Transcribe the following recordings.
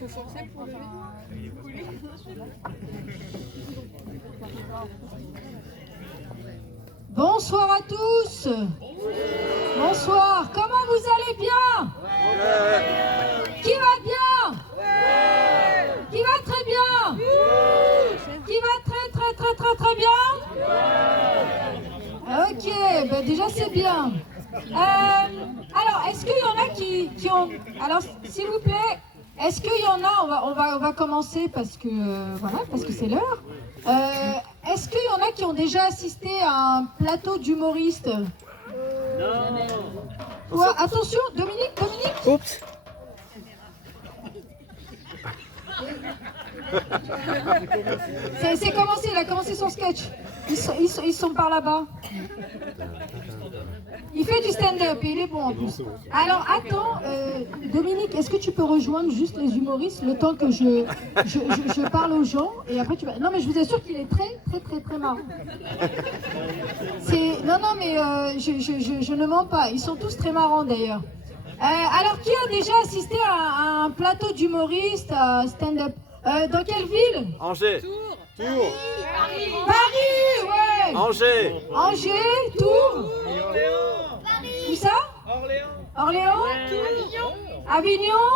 faut forcer pour lever. Bonsoir à tous. Bonsoir. Comment vous allez bien? Qui va bien? Qui va très bien? Qui va très bien? Ok, ben déjà c'est bien. Alors, est-ce qu'il y en a qui ont... Alors, s'il vous plaît, est-ce qu'il y en a... On va commencer parce que voilà, parce que c'est l'heure. Est-ce qu'il y en a qui ont déjà assisté à un plateau d'humoristes? Non. Quoi? Attention, Dominique. Oups. C'est commencé, il a commencé son sketch. Ils sont par là-bas. Il fait du stand-up et il est bon en plus. Alors attends, Dominique, est-ce que tu peux rejoindre juste les humoristes le temps que je parle aux gens et après tu vas... Non mais je vous assure qu'il est très marrant. Non mais je ne mens pas, ils sont tous très marrants d'ailleurs. Alors qui a déjà assisté à un plateau d'humoristes, à stand-up? Dans quelle ville? Angers. Tours. Paris, ouais. Angers. Tours. Où ça? Orléans. Avignon.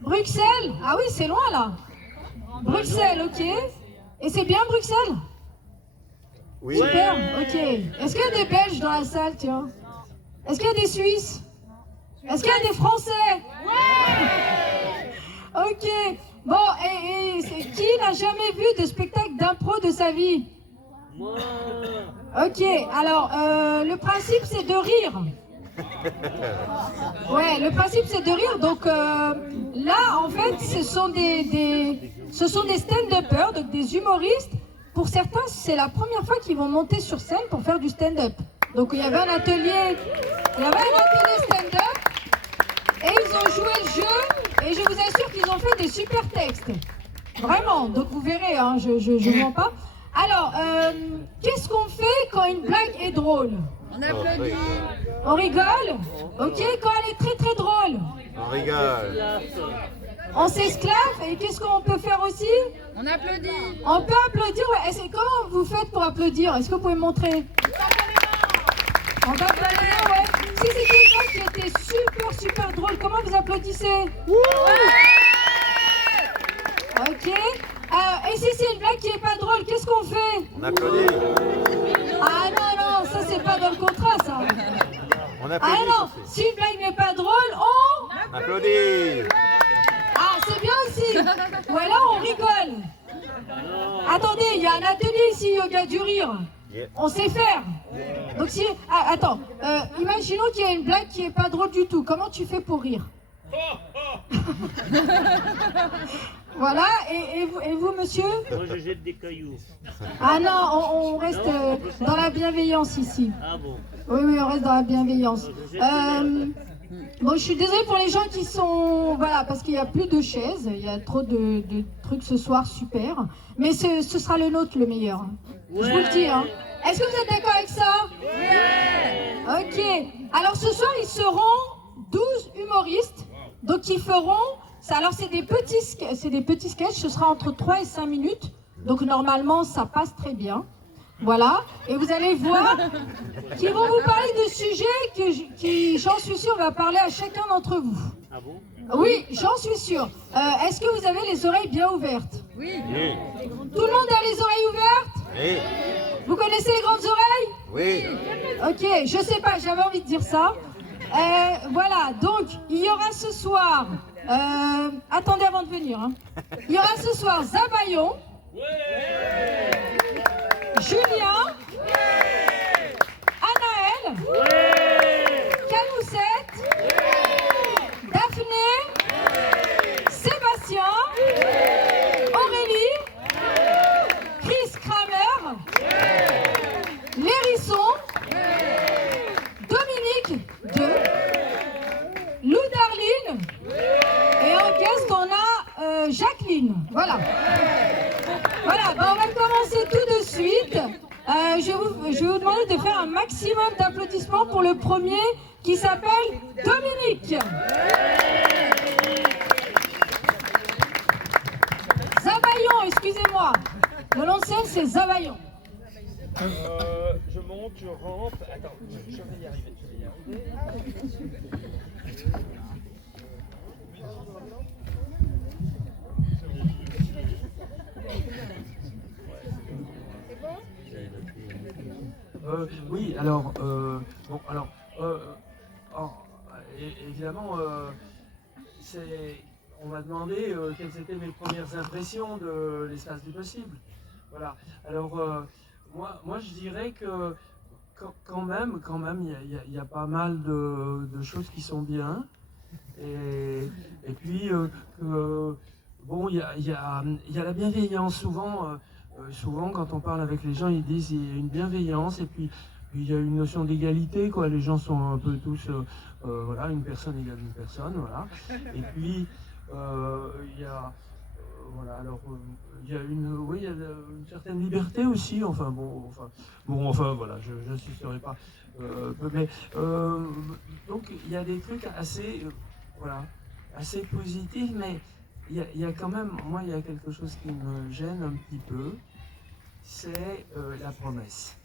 Bruxelles. Ah oui, c'est loin là. Bruxelles, ok. Et c'est bien Bruxelles? Oui. Super, ok. Est-ce qu'il y a des Belges dans la salle, tiens? Est-ce qu'il y a des Suisses? Est-ce qu'il y a des Français? Ok. Bon, et qui n'a jamais vu de spectacle d'impro de sa vie? Moi. Ok, alors, le principe c'est de rire. Ouais, le principe c'est de rire. Donc là, en fait, ce sont des stand-uppers, donc des humoristes. Pour certains, c'est la première fois qu'ils vont monter sur scène pour faire du stand-up. Donc il y avait un atelier stand-up et ils ont joué le jeu et je vous assure qu'ils ont fait des super textes. Vraiment, donc vous verrez, hein, je ne mens pas. Alors, qu'est-ce qu'on fait quand une blague est drôle? On applaudit. On rigole? Ok, quand elle est très drôle? On rigole. On s'esclave et qu'est-ce qu'on peut faire aussi? On applaudit. On peut applaudir, ouais. Et comment vous faites pour applaudir? Est-ce que vous pouvez me montrer? On tape dans les mains, ouais. Si c'est quelqu'un qui était super drôle, comment vous applaudissez? Ok. Et si c'est une blague qui est pas drôle, qu'est-ce qu'on fait? On applaudit. Ah non, ça c'est pas dans le contrat, ça. On applaudit. Ah non, si une blague n'est pas drôle, on... Applaudit. Ah, c'est bien aussi. Ou alors on rigole. Attendez, il y a un atelier ici, yoga du rire. On sait faire. Donc si... Ah, attends, imaginons qu'il y a une blague qui est pas drôle du tout. Comment tu fais pour rire? Voilà, et vous, monsieur? Moi, je jette des cailloux. Ah non, on reste dans la bienveillance ici. Ah bon? Oui, on reste dans la bienveillance. Bon, je suis désolée pour les gens qui sont... Voilà, parce qu'il n'y a plus de chaises. Il y a trop de trucs ce soir, super. Mais ce sera le nôtre, le meilleur. Je vous le dis, hein. Est-ce que vous êtes d'accord avec ça? Ok. Alors, ce soir, ils seront 12 humoristes. Donc, ils feront... Alors, c'est des petits sketchs. Ce sera entre 3 et 5 minutes. Donc, normalement, ça passe très bien. Voilà. Et vous allez voir qu'ils vont vous parler de sujets qui, j'en suis sûre, va parler à chacun d'entre vous. Ah bon? Oui, j'en suis sûre. Est-ce que vous avez les oreilles bien ouvertes? Oui. Tout le monde a les oreilles ouvertes? Oui. Vous connaissez les grandes oreilles? Oui. Ok, je sais pas, j'avais envie de dire ça. Voilà, donc il y aura ce soir... attendez avant de venir. Hein. Il y aura ce soir Zabayon, Julien, Anaël, Canoussette, Daphné, Sébastien, Aurélie, Chris Kramer, Lérisson, Dominique, Lou Darline, et en guest on a Jacqueline. Voilà. Voilà, on va commencer tout de suite. Je vais vous demander de faire un maximum d'applaudissements pour le premier qui s'appelle Dominique. Violoncelle, c'est Zavaillon. Je monte, je rampe. Attends, je vais y arriver. Oui, alors, bon, alors, évidemment, on m'a demandé quelles étaient mes premières impressions de l'espace du possible. Voilà. Alors, moi, je dirais que quand même, il y a pas mal de choses qui sont bien. Et puis, bon, il y a la bienveillance. Souvent, quand on parle avec les gens, ils disent qu'il y a une bienveillance et puis il y a une notion d'égalité, quoi. Les gens sont un peu tous, voilà, une personne égale une personne, voilà. Et puis, il y a, voilà, alors, il y a oui, il y a une certaine liberté aussi. Enfin, voilà, je n'insisterai pas. Mais donc, il y a des trucs assez, voilà, assez positifs, mais il y a quand même, moi, il y a quelque chose qui me gêne un petit peu, c'est la promesse.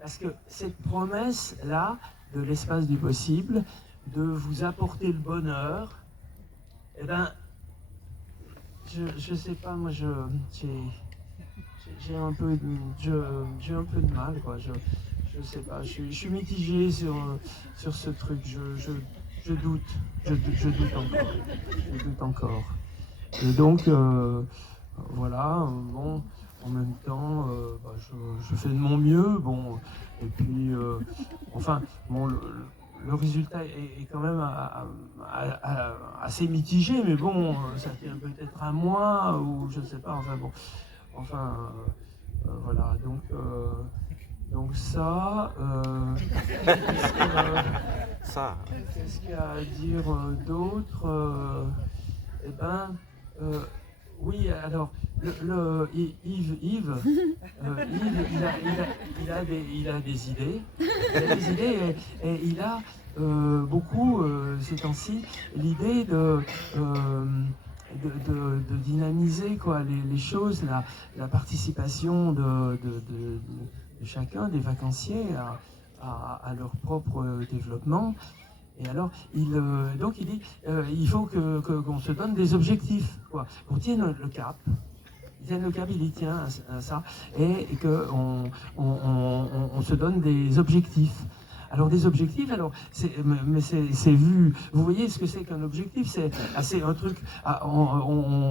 Parce que cette promesse-là, de l'espace du possible, de vous apporter le bonheur, eh ben, je sais pas, moi, j'ai un peu de mal, quoi. Je sais pas, je suis mitigé sur ce truc. Je doute encore. Et donc, voilà, bon, en même temps, je fais de mon mieux, bon, et puis, enfin, bon, le résultat est quand même assez mitigé, mais bon, ça tient peut-être à moi, ou je sais pas, enfin bon, voilà, donc ça, qu'est-ce qu'il y a à dire d'autre? Eh ben, oui, alors, Yves, il a des idées. Et il a beaucoup, ces temps-ci, l'idée de dynamiser, quoi, les choses, la participation de chacun des vacanciers à leur propre développement. Et alors, donc il dit, il faut qu'on se donne des objectifs, quoi, qu'on tienne le cap. Il y tient à ça, et qu'on se donne des objectifs. Alors des objectifs, alors c'est vu. Vous voyez ce que c'est qu'un objectif? C'est un truc.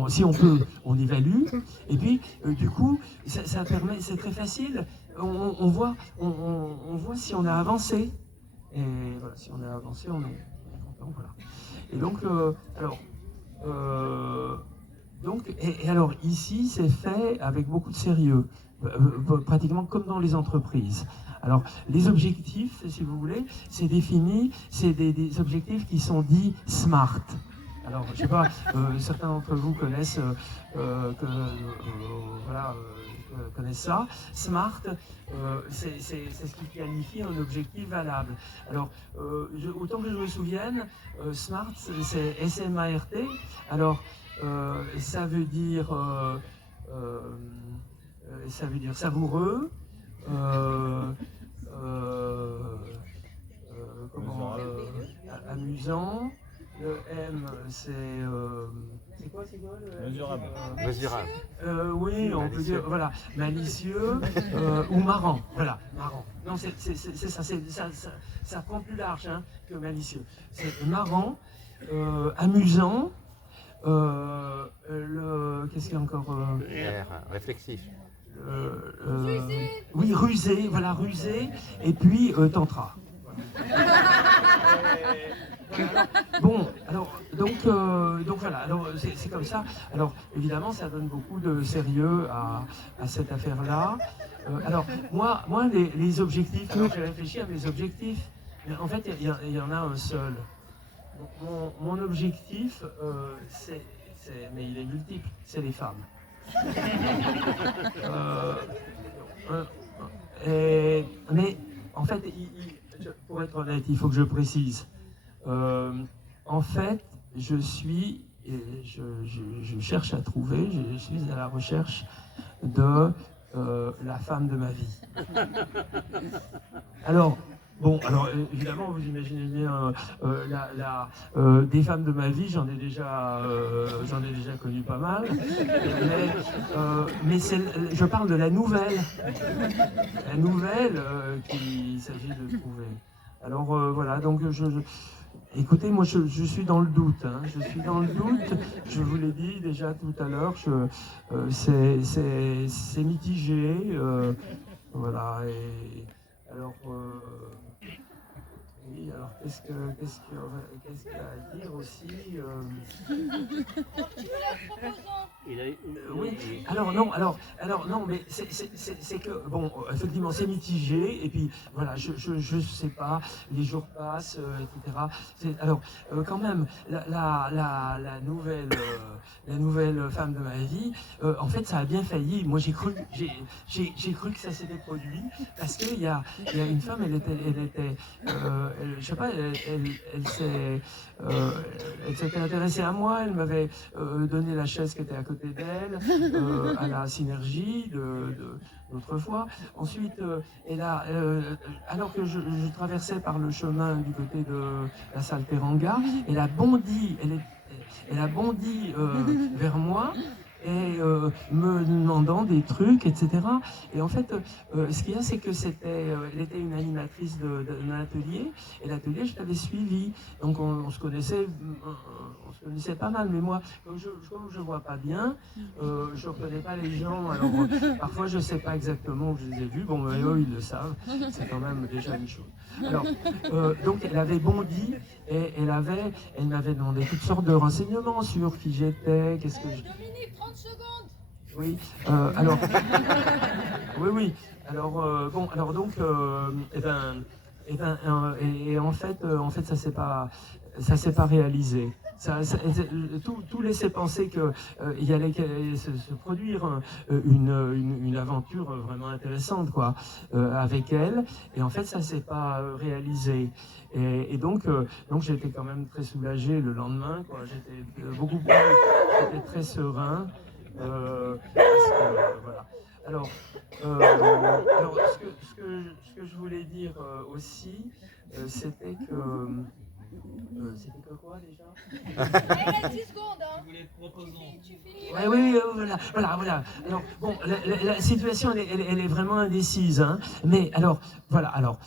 Si on peut, on évalue. Et puis du coup, ça permet. C'est très facile. On voit si on a avancé. Et voilà, si on a avancé, on est content. Voilà. Et donc, alors ici, c'est fait avec beaucoup de sérieux, pratiquement comme dans les entreprises. Alors, les objectifs, si vous voulez, c'est défini, c'est des objectifs qui sont dits SMART. Alors, je ne sais pas, certains d'entre vous connaissent, connaissent ça. SMART, c'est ce qui qualifie un objectif valable. Alors, autant que je me souvienne, SMART, c'est S-M-A-R-T. Alors, ça veut dire savoureux, amusant. Le M, c'est quoi le M? Mesurable. Oui, on peut dire, voilà, malicieux ou marrant. Voilà, marrant. Non, c'est ça, ça prend plus large, hein, que malicieux. C'est marrant, amusant. Qu'est-ce qu'il y a encore? Réflexif. Oui, rusé, voilà, rusé, et puis tantra. Voilà. Bon, alors, donc voilà, alors c'est comme ça. Alors évidemment, ça donne beaucoup de sérieux à cette affaire-là. Alors moi les objectifs, j'ai réfléchi à mes objectifs, mais en fait il y en a un seul. Mon objectif, mais il est multiple, c'est les femmes. Mais en fait, pour être honnête, il faut que je précise. En fait, je cherche à trouver, je suis à la recherche de la femme de ma vie. Alors, bon, alors évidemment, vous imaginez bien, des femmes de ma vie, j'en ai déjà connu pas mal, mais je parle de la nouvelle qu'il s'agit de trouver. Alors voilà, donc écoutez, moi je suis dans le doute, hein, je suis dans le doute, je vous l'ai dit déjà tout à l'heure, c'est mitigé, voilà, et alors... oui, alors qu'est-ce qu'il y a à dire aussi oui, alors non, mais c'est que, bon, effectivement, c'est mitigé, et puis, voilà, je sais pas, les jours passent, etc. Alors, quand même, la nouvelle femme de ma vie, en fait, ça a bien failli. Moi, j'ai cru que ça s'était produit, parce qu'il y a une femme, elle était je sais pas, elle s'était intéressée à moi, elle m'avait donné la chaise qui était à côté d'elle, à la synergie d'autrefois. Ensuite, alors que je traversais par le chemin du côté de la salle Teranga, elle a bondi vers moi, et me demandant des trucs, etc. Et en fait, ce qu'il y a, c'est que elle était une animatrice d'un atelier, et l'atelier, je l'avais suivi. Donc on se connaissait pas mal, mais moi, comme je vois pas bien, je reconnais pas les gens, alors parfois je sais pas exactement où je les ai vus, bon, mais eux, ils le savent, c'est quand même déjà une chose. Alors, donc elle avait bondi, et elle m'avait demandé toutes sortes de renseignements sur qui j'étais, qu'est-ce que je... Dominique, 30 secondes. Oui, alors... oui, alors, bon, alors donc, et en fait, ça s'est pas réalisé. Tout laissait penser qu'il allait se produire une aventure vraiment intéressante, quoi, avec elle, et en fait ça s'est pas réalisé, et donc j'étais quand même très soulagé le lendemain, quoi. J'étais très serein, parce que, voilà. Alors ce que je voulais dire aussi, c'était que... c'était que quoi déjà? Il reste 10 secondes, hein. Tu finis. Oui, voilà. Alors, bon, la situation, elle est vraiment indécise, hein. Mais alors, voilà, alors,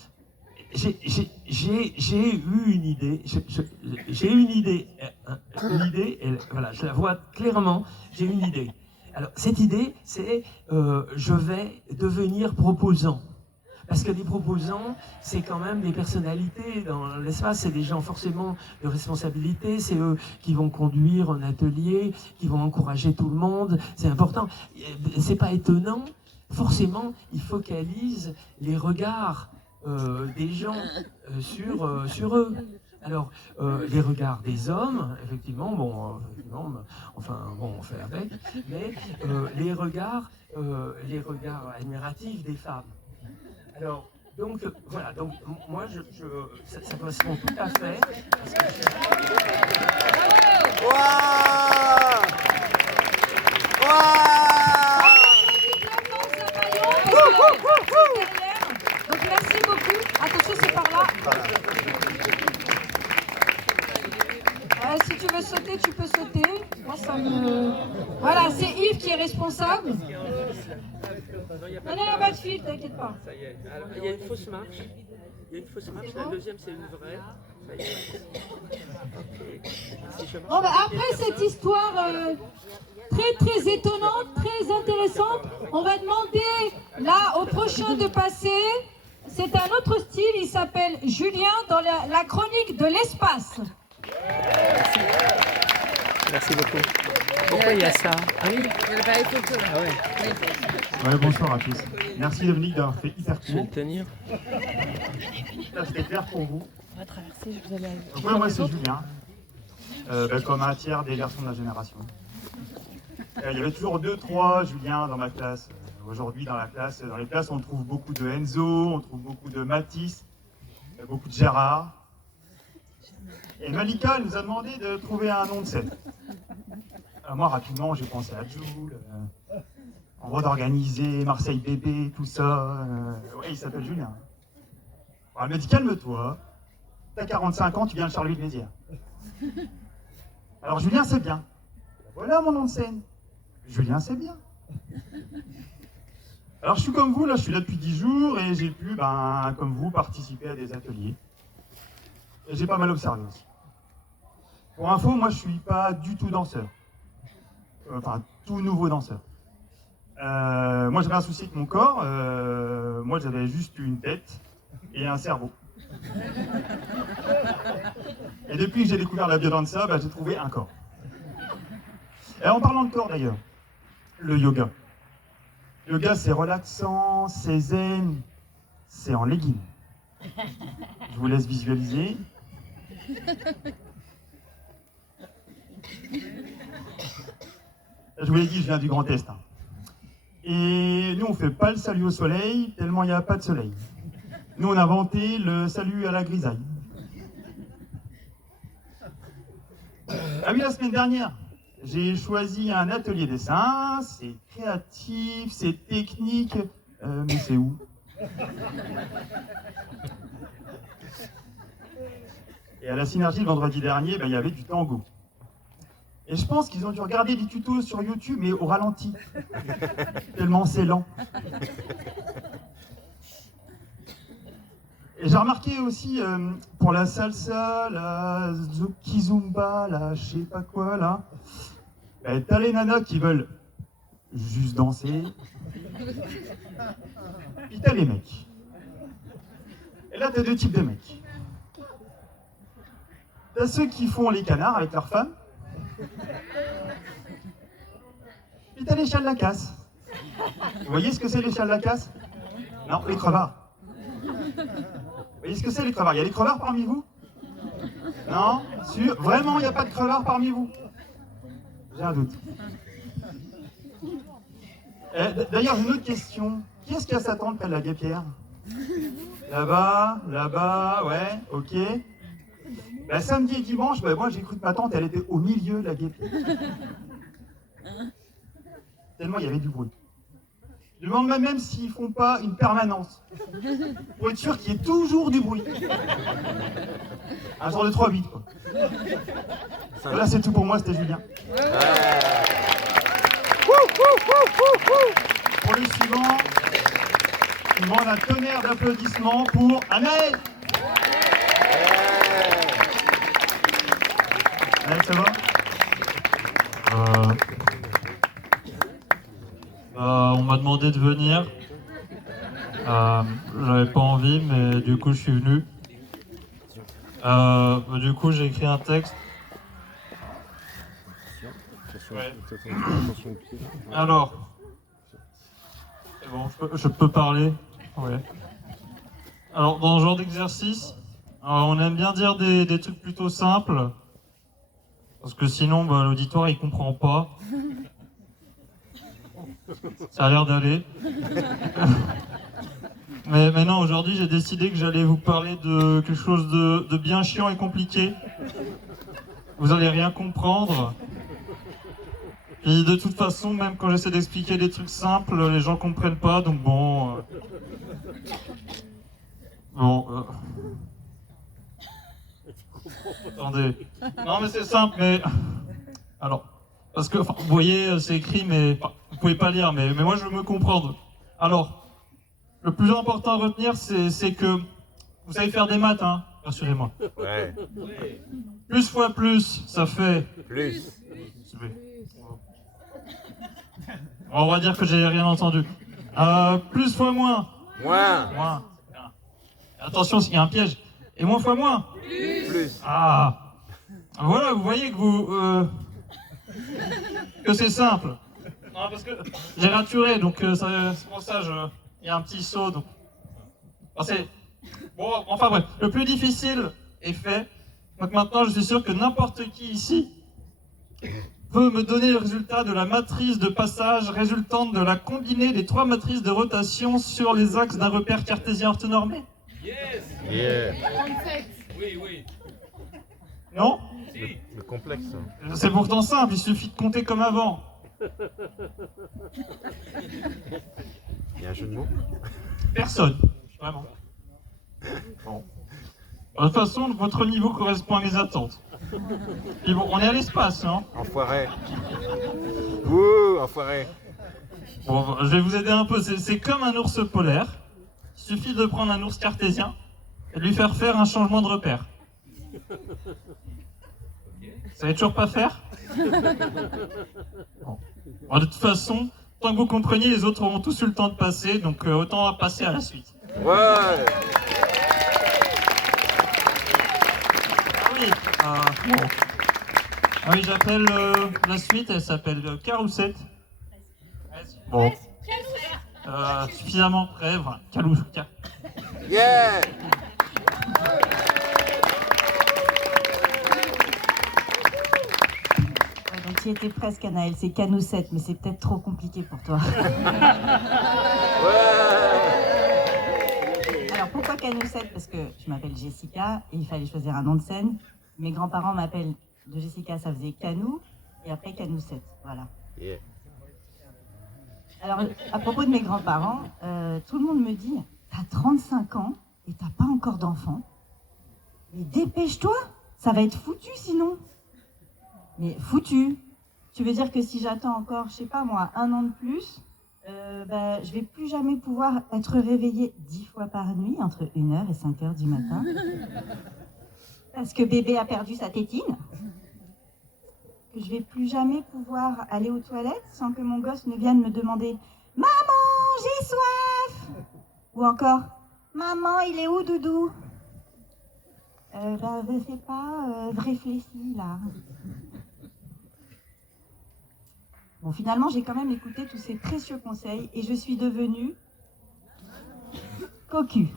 j'ai eu une idée, voilà, je la vois clairement, j'ai une idée. Alors, cette idée, c'est, je vais devenir proposant. Parce que les proposants, c'est quand même des personnalités dans l'espace, c'est des gens forcément de responsabilité, c'est eux qui vont conduire un atelier, qui vont encourager tout le monde, c'est important. C'est pas étonnant, forcément, ils focalisent les regards des gens sur eux. Alors, les regards des hommes, effectivement, enfin, on fait avec, mais les regards admiratifs des femmes. Alors, donc, voilà, donc, moi, ça correspond tout à fait. Donc, merci beaucoup. Attention, c'est par là. Si tu veux sauter, tu peux sauter. Moi, ça me... Voilà, c'est Yves qui est responsable. Non, il n'y a pas de fil, t'inquiète pas. Ça y est. Alors, il y a une fausse marche. La deuxième, c'est une vraie. Ça y est. Bon, bah, après cette histoire très étonnante, très intéressante, on va demander là au prochain de passer. C'est un autre style, il s'appelle Julien dans la chronique de l'espace. Merci beaucoup. Pourquoi il y a ça? Ah oui. Ah ouais. Ouais, bonsoir à tous. Merci Dominique d'avoir fait hyper Je vais court. le tenir. C'était clair pour vous. On va traverser, je vous allais... Donc moi c'est Julien, comme un tiers des garçons de la génération. Il y avait toujours 2-3 Julien dans ma classe. Aujourd'hui dans les classes on trouve beaucoup de Enzo, on trouve beaucoup de Mathis, beaucoup de Gérard. Et Malika nous a demandé de trouver un nom de scène. Alors moi rapidement j'ai pensé à Jules. en mode organisé, Marseille bébé, tout ça. Ouais, il s'appelle Julien. Alors, elle me dit, calme-toi, t'as 45 ans, tu viens de Charleville-Mézières. Alors Julien, c'est bien. Voilà mon nom de scène. Julien, c'est bien. Alors je suis comme vous, là, je suis là depuis 10 jours et j'ai pu, comme vous, participer à des ateliers. Et j'ai pas mal observé aussi. Pour info, moi je suis pas du tout danseur. Enfin, tout nouveau danseur. Moi j'avais un souci avec mon corps, moi j'avais juste une tête et un cerveau. Et depuis que j'ai découvert la biodanza, j'ai trouvé un corps. Et en parlant de corps d'ailleurs, le yoga. Le yoga c'est relaxant, c'est zen, c'est en legging. Je vous laisse visualiser. Je vous l'ai dit, je viens du Grand Est. Hein. Et nous, on ne fait pas le salut au soleil, tellement il n'y a pas de soleil. Nous, on a inventé le salut à la grisaille. Ah oui, la semaine dernière, j'ai choisi un atelier dessin. C'est créatif, c'est technique, mais c'est où? Et à la Synergie, le vendredi dernier, il y avait du tango. Et je pense qu'ils ont dû regarder des tutos sur YouTube, mais au ralenti. Tellement c'est lent. Et j'ai remarqué aussi, pour la salsa, la kizumba, la je sais pas quoi, là, t'as les nanas qui veulent juste danser. Puis t'as les mecs. Et là, t'as deux types de mecs. T'as ceux qui font les canards avec leurs femmes. Puis t'as les chats de la casse. Vous voyez ce que c'est les chats de la casse? Non, les crevards. Vous voyez ce que c'est les crevards? Il y a des crevards parmi vous? Non? Sûr? Vraiment, il n'y a pas de crevards parmi vous? J'ai un doute. D'ailleurs, j'ai une autre question. Qui est-ce qui a sa tente près de la guêpière? Là-bas, là-bas, ouais, ok. Samedi et dimanche, moi j'ai cru que ma tante elle était au milieu de la guêpière. Tellement il y avait du bruit. Je demande même s'ils font pas une permanence. Pour être sûr qu'il y ait toujours du bruit. Un genre de 3-8 quoi. Voilà, c'est tout pour moi, c'était Julien. Pour le suivant, je demande un tonnerre d'applaudissements pour Anaël. Anaël, ça va? On m'a demandé de venir. J'avais pas envie, mais du coup je suis venu. Du coup j'ai écrit un texte. Ouais. Alors, c'est bon, je peux parler. Ouais. Alors dans ce genre d'exercice, on aime bien dire des trucs plutôt simples, parce que sinon l'auditoire il comprend pas. Ça a l'air d'aller. mais non, aujourd'hui j'ai décidé que j'allais vous parler de quelque chose de bien chiant et compliqué. Vous allez rien comprendre. Et de toute façon, même quand j'essaie d'expliquer des trucs simples, les gens comprennent pas, donc bon... Attendez. Non mais c'est simple, mais... Alors, parce que, vous voyez, c'est écrit, mais... Vous pouvez pas lire, mais moi je veux me comprendre. Alors, le plus important à retenir, c'est que... Vous savez faire des maths, hein, rassurez-moi. Ouais. Plus fois plus, ça fait... Plus. On va dire que j'ai rien entendu. Plus fois moins. Moins. Moins. Attention, il y a un piège. Et moins fois moins. Plus. Ah. Voilà, vous voyez que que c'est simple. Non, parce que j'ai raturé, donc c'est pour ça, il y a un petit saut. Donc... Bon, enfin bref, le plus difficile est fait. Donc maintenant, je suis sûr que n'importe qui ici peut me donner le résultat de la matrice de passage résultante de la combinée des 3 matrices de rotation sur les axes d'un repère cartésien orthonormé. Yes. Yeah. Oui. Non? Le complexe. C'est pourtant simple, il suffit de compter comme avant. Il y a un jeu de mots? Personne. Vraiment. Bon. De toute façon, votre niveau correspond à mes attentes. Et bon, on est à l'espace, hein. Enfoiré. Ouh, enfoiré. Bon, je vais vous aider un peu. C'est comme un ours polaire. Il suffit de prendre un ours cartésien et de lui faire faire un changement de repère. Vous savez toujours pas faire? Bon. Alors, de toute façon, tant que vous compreniez, les autres auront tous eu le temps de passer, donc autant passer à la suite. Ouais. Ah oui, bon. Ah oui, j'appelle la suite, elle s'appelle Caroussette. Bon. Suffisamment près, voilà. Yeah. Donc tu y étais presque, Anaël, c'est Canoussette, mais c'est peut-être trop compliqué pour toi. Alors pourquoi Canoussette? Parce que je m'appelle Jessica et il fallait choisir un nom de scène. Mes grands-parents m'appellent de Jessica, ça faisait Canou, et après Canoussette, voilà. Yeah. Alors à propos de mes grands-parents, tout le monde me dit « T'as 35 ans et t'as pas encore d'enfant. Mais dépêche-toi, ça va être foutu sinon. » Mais foutu. Tu veux dire que si j'attends encore, je sais pas moi, 1 an de plus, je vais plus jamais pouvoir être réveillée 10 fois par nuit entre 1h et 5h du matin. Parce que bébé a perdu sa tétine. Que je vais plus jamais pouvoir aller aux toilettes sans que mon gosse ne vienne me demander « Maman, j'ai soif !» Ou encore « Maman, il est où doudou ?» Je sais pas, réfléchis là. Bon, finalement, j'ai quand même écouté tous ces précieux conseils et je suis devenue cocu.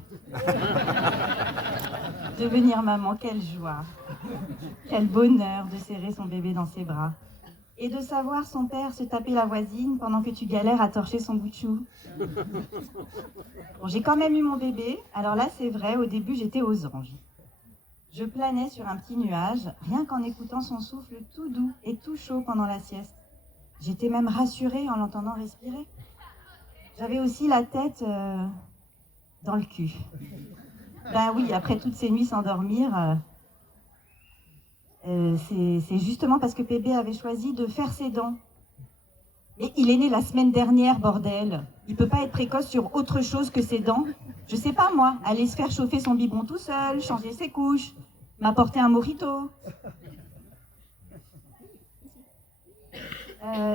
Devenir maman, quelle joie. Quel bonheur de serrer son bébé dans ses bras. Et de savoir son père se taper la voisine pendant que tu galères à torcher son bout de chou. Bon, j'ai quand même eu mon bébé. Alors là, c'est vrai, au début, j'étais aux anges. Je planais sur un petit nuage, rien qu'en écoutant son souffle tout doux et tout chaud pendant la sieste. J'étais même rassurée en l'entendant respirer. J'avais aussi la tête dans le cul. Ben oui, après toutes ces nuits sans dormir, c'est justement parce que bébé avait choisi de faire ses dents. Et il est né la semaine dernière, bordel. Il peut pas être précoce sur autre chose que ses dents. Je sais pas moi, aller se faire chauffer son biberon tout seul, changer ses couches, m'apporter un mojito.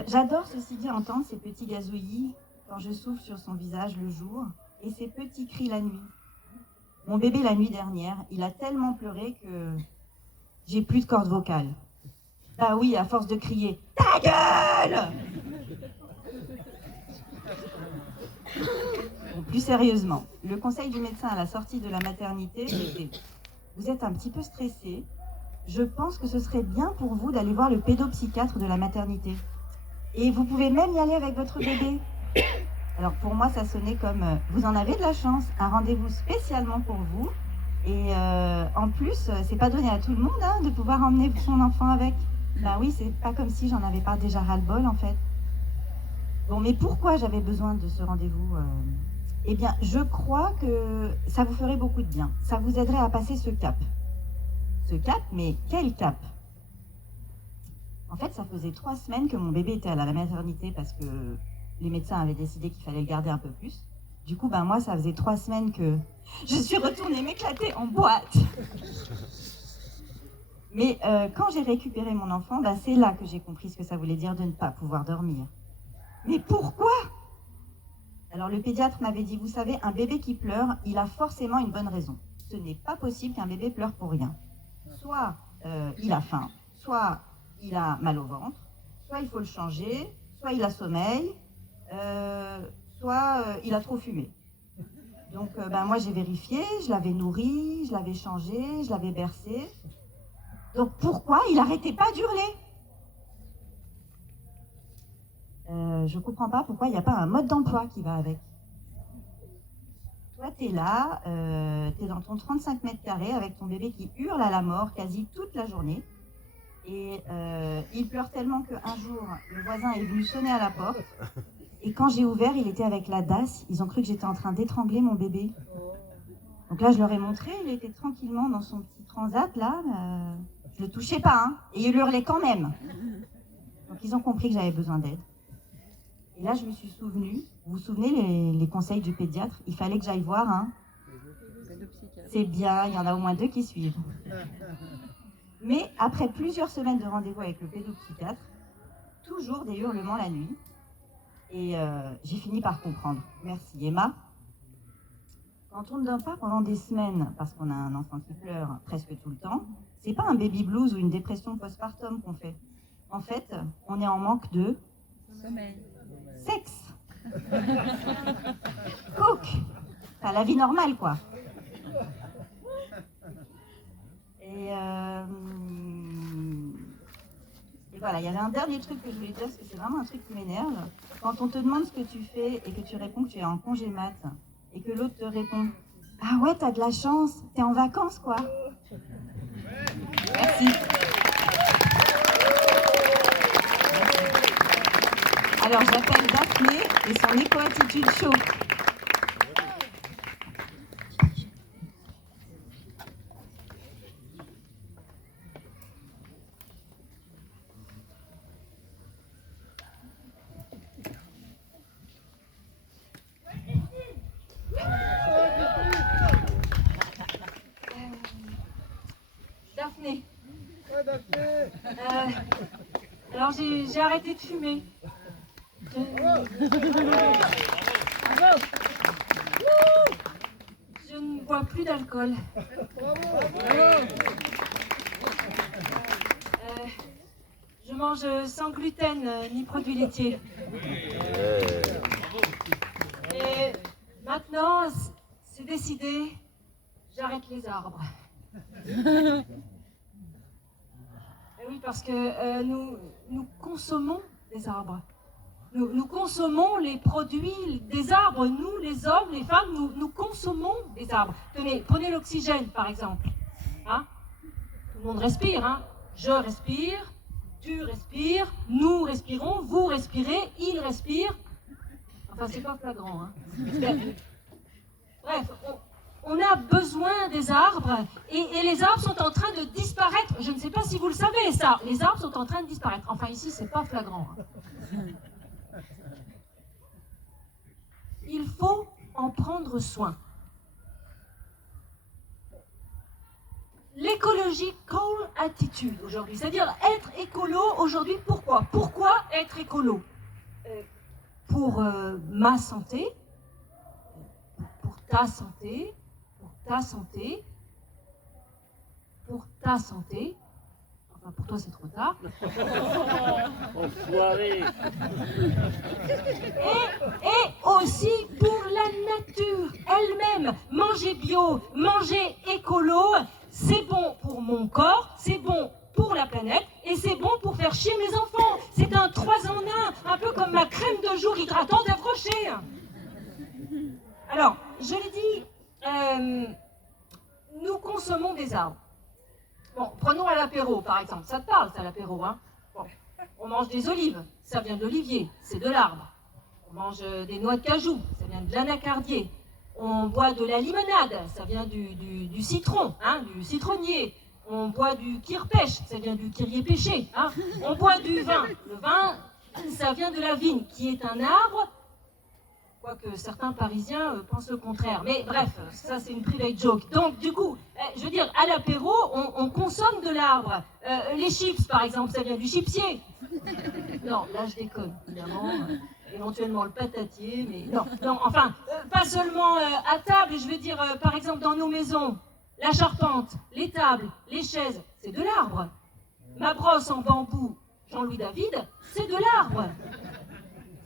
J'adore ceci dit entendre ces petits gazouillis quand je souffle sur son visage le jour et ses petits cris la nuit. Mon bébé la nuit dernière, il a tellement pleuré que j'ai plus de corde vocale. Ah oui, à force de crier « Ta gueule !» Bon, plus sérieusement, le conseil du médecin à la sortie de la maternité, c'était « Vous êtes un petit peu stressé. Je pense que ce serait bien pour vous d'aller voir le pédopsychiatre de la maternité. Et vous pouvez même y aller avec votre bébé. » Alors pour moi, ça sonnait comme vous en avez de la chance, un rendez-vous spécialement pour vous. Et en plus, c'est pas donné à tout le monde hein, de pouvoir emmener son enfant avec. Ben oui, c'est pas comme si j'en avais pas déjà ras-le-bol en fait. Bon, mais pourquoi j'avais besoin de ce rendez-vous Eh bien, je crois que ça vous ferait beaucoup de bien. Ça vous aiderait à passer ce cap. Ce cap, mais quel cap? En fait, ça faisait 3 semaines que mon bébé était à la maternité parce que les médecins avaient décidé qu'il fallait le garder un peu plus. Du coup, ben moi, ça faisait 3 semaines que je suis retournée m'éclater en boîte. Mais quand j'ai récupéré mon enfant, ben, c'est là que j'ai compris ce que ça voulait dire de ne pas pouvoir dormir. Mais pourquoi? Alors le pédiatre m'avait dit, vous savez, un bébé qui pleure, il a forcément une bonne raison. Ce n'est pas possible qu'un bébé pleure pour rien. Soit il a faim, soit il a mal au ventre, soit il faut le changer, soit il a sommeil, soit il a trop fumé. Donc ben, moi j'ai vérifié, je l'avais nourri, je l'avais changé, je l'avais bercé. Donc pourquoi il n'arrêtait pas d'hurler? Je comprends pas pourquoi il n'y a pas un mode d'emploi qui va avec. Toi t'es là, t'es dans ton 35 mètres carrés avec ton bébé qui hurle à la mort quasi toute la journée. Et il pleure tellement qu'un jour, le voisin est venu sonner à la porte. Et quand j'ai ouvert, il était avec la DAS. Ils ont cru que j'étais en train d'étrangler mon bébé. Donc là, je leur ai montré. Il était tranquillement dans son petit transat, là. Je le touchais pas, hein. Et il hurlait quand même. Donc ils ont compris que j'avais besoin d'aide. Et là, je me suis souvenue. Vous vous souvenez les conseils du pédiatre? Il fallait que j'aille voir, hein. C'est bien, il y en a au moins 2 qui suivent. Mais après plusieurs semaines de rendez-vous avec le pédopsychiatre, toujours des hurlements la nuit. Et j'ai fini par comprendre. Merci Emma. Quand on ne dort pas pendant des semaines, parce qu'on a un enfant qui pleure presque tout le temps, c'est pas un baby blues ou une dépression postpartum qu'on fait. En fait, on est en manque de Sommeil. sexe. Cook. Enfin, la vie normale, quoi. Et voilà, il y avait un dernier truc que je voulais dire, parce que c'est vraiment un truc qui m'énerve. Quand on te demande ce que tu fais et que tu réponds que tu es en congé mat, et que l'autre te répond « Ah ouais, t'as de la chance, t'es en vacances, quoi !» Merci. Alors, j'appelle Daphné et son éco-attitude show. Daphné. Alors j'ai arrêté de fumer. Je ne bois plus d'alcool. Je mange sans gluten ni produits laitiers. Et maintenant, c'est décidé, j'arrête les arbres. Et oui, parce que nous consommons des arbres. Nous consommons les produits des arbres. Nous, les hommes, les femmes, nous consommons des arbres. Tenez, prenez l'oxygène, par exemple. Hein? Tout le monde respire. Hein? Je respire, tu respires, nous respirons, vous respirez, il respire. Enfin, c'est pas flagrant. Hein? Bref, on a besoin des arbres et les arbres sont en train de disparaître. Je ne sais pas si vous le savez, ça. Les arbres sont en train de disparaître. Enfin, ici, c'est pas flagrant. Hein. Il faut en prendre soin. L'écological attitude aujourd'hui, c'est-à-dire être écolo aujourd'hui, pourquoi? Pourquoi être écolo? Pour ma santé, pour ta santé, pour ta santé, pour ta santé. Enfin, pour toi, c'est trop tard. Enfoiré. Et aussi pour la nature elle-même. Manger bio, manger écolo, c'est bon pour mon corps, c'est bon pour la planète et c'est bon pour faire chier mes enfants. C'est un 3 en 1, un peu comme ma crème de jour hydratante à crocher. Alors, je l'ai dit, nous consommons des arbres. Bon, prenons à l'apéro, par exemple. Ça te parle, ça, l'apéro, hein? Bon. On mange des olives, ça vient de l'olivier, c'est de l'arbre. On mange des noix de cajou, ça vient de l'anacardier. On boit de la limonade, ça vient du citron, hein, du citronnier. On boit du kirpèche, ça vient du kyrier pêché. Hein. On boit du vin. Le vin, ça vient de la vigne, qui est un arbre, quoique certains Parisiens pensent le contraire. Mais bref, ça c'est une private joke. Donc du coup, je veux dire, à l'apéro, on consomme de l'arbre. Les chips, par exemple, ça vient du chipsier. Non, là je déconne, évidemment. Éventuellement le patatier, mais non. Enfin, pas seulement à table, je veux dire, par exemple, dans nos maisons, la charpente, les tables, les chaises, c'est de l'arbre. Ma brosse en bambou, Jean-Louis David, c'est de l'arbre.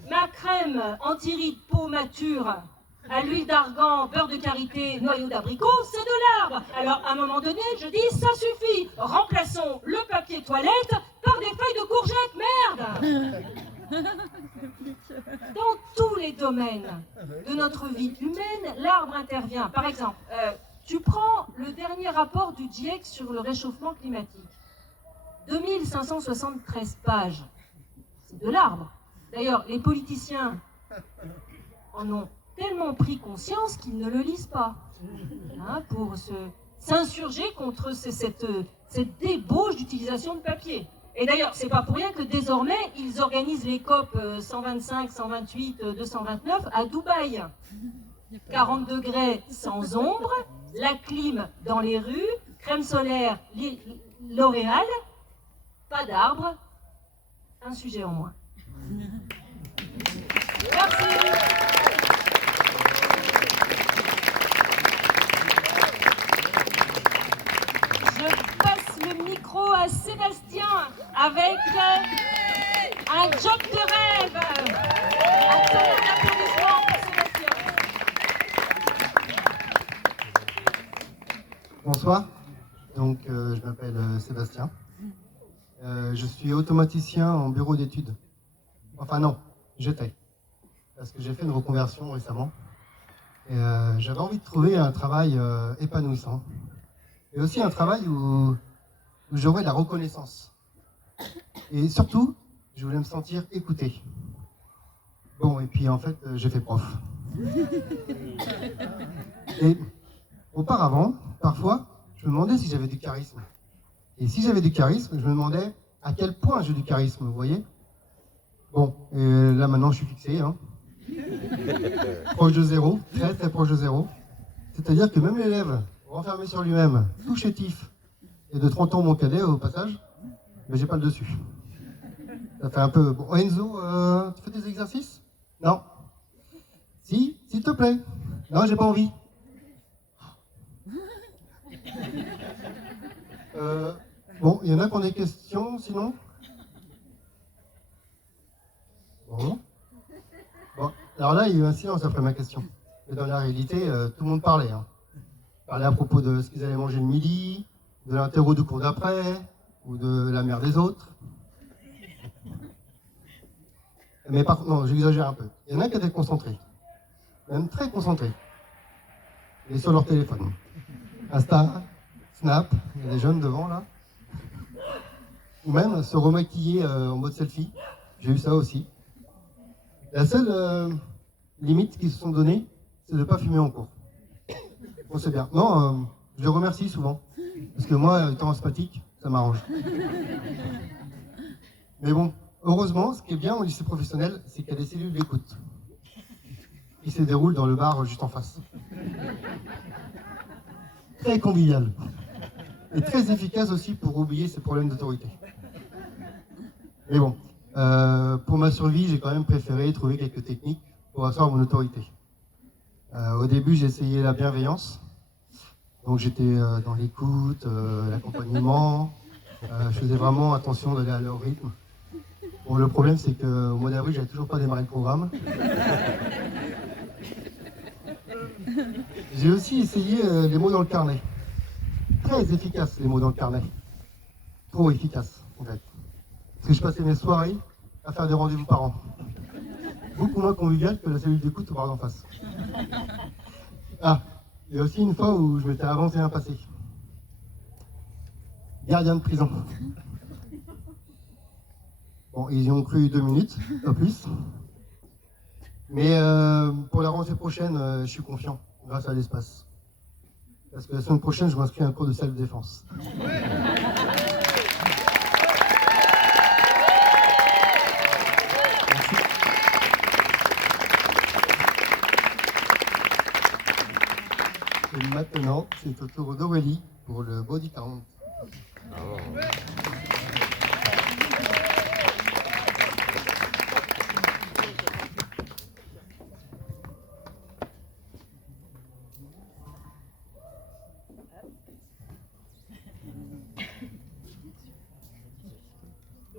Ma crème anti-rides peau mature à l'huile d'argan, beurre de karité, noyau d'abricot, c'est de l'arbre. Alors, à un moment donné, je dis, ça suffit. Remplaçons le papier toilette par des feuilles de courgette, merde. Dans tous les domaines de notre vie humaine, l'arbre intervient. Par exemple, tu prends le dernier rapport du GIEC sur le réchauffement climatique. 2000 2573 pages. C'est de l'arbre. D'ailleurs, les politiciens en ont tellement pris conscience qu'ils ne le lisent pas, hein, pour s'insurger contre cette débauche d'utilisation de papier. Et d'ailleurs, c'est pas pour rien que désormais, ils organisent les COP 125, 128, 229 à Dubaï. 40 degrés sans ombre, la clim dans les rues, crème solaire L'Oréal, pas d'arbres, un sujet en moins. Merci. Je passe le micro à Sébastien avec un job de rêve. Un tonnerre d'applaudissements pour Sébastien. Bonsoir, donc je m'appelle Sébastien. Je suis automaticien en bureau d'études. Enfin non, j'étais. Parce que j'ai fait une reconversion récemment. Et j'avais envie de trouver un travail épanouissant. Et aussi un travail où j'aurais de la reconnaissance. Et surtout, je voulais me sentir écouté. Bon, et puis en fait, j'ai fait prof. Et auparavant, parfois, je me demandais si j'avais du charisme. Et si j'avais du charisme, je me demandais à quel point j'ai du charisme, vous voyez? Bon, et là maintenant je suis fixé, hein. Proche de zéro, très très proche de zéro. C'est-à-dire que même l'élève, renfermé sur lui-même, tout chétif, et de 30 ans mon cadet au passage, mais j'ai pas le dessus. Ça fait un peu... Bon, Enzo, tu fais des exercices? Non. Si, s'il te plaît. Non, j'ai pas envie. Bon, il y en a qui ont des questions, sinon? Bon. Bon, alors là, il y a eu un silence après ma question. Mais dans la réalité, tout le monde parlait. Hein. Parlait à propos de ce qu'ils allaient manger le midi, de l'interro du cours d'après, ou de la mère des autres. Mais par contre, non, j'exagère un peu. Il y en a qui étaient concentrés. Même très concentrés. Et sur leur téléphone. Insta, Snap, il y a des jeunes devant là. Ou même se remaquiller en mode selfie. J'ai eu ça aussi. La seule limite qu'ils se sont donnée, c'est de ne pas fumer en cours. Bon, c'est bien. Non, je les remercie souvent. Parce que moi, étant asthmatique, ça m'arrange. Mais bon, heureusement, ce qui est bien au lycée professionnel, c'est qu'il y a des cellules d'écoute. Qui se déroulent dans le bar juste en face. Très convivial. Et très efficace aussi pour oublier ces problèmes d'autorité. Mais bon, pour ma survie, j'ai quand même préféré trouver quelques techniques pour asseoir mon autorité. Au début, j'ai essayé la bienveillance. Donc j'étais dans l'écoute, l'accompagnement. Je faisais vraiment attention d'aller à leur rythme. Bon, le problème, c'est qu'au mois d'avril, j'avais toujours pas démarré le programme. J'ai aussi essayé les mots dans le carnet. Très efficaces, les mots dans le carnet. Trop efficaces, en fait. Parce que je passais mes soirées à faire des rendez-vous par an. Beaucoup moins convivial que la cellule d'écoute au bar d'en face. Ah, il y a aussi une fois où je m'étais avancé un passé. Gardien de prison. Bon, ils y ont cru 2 minutes, pas plus. Mais pour la rentrée prochaine, je suis confiant, grâce à l'espace. Parce que la semaine prochaine, je m'inscris à un cours de self-défense. Et maintenant, c'est au tour d'Aurélie pour le body count.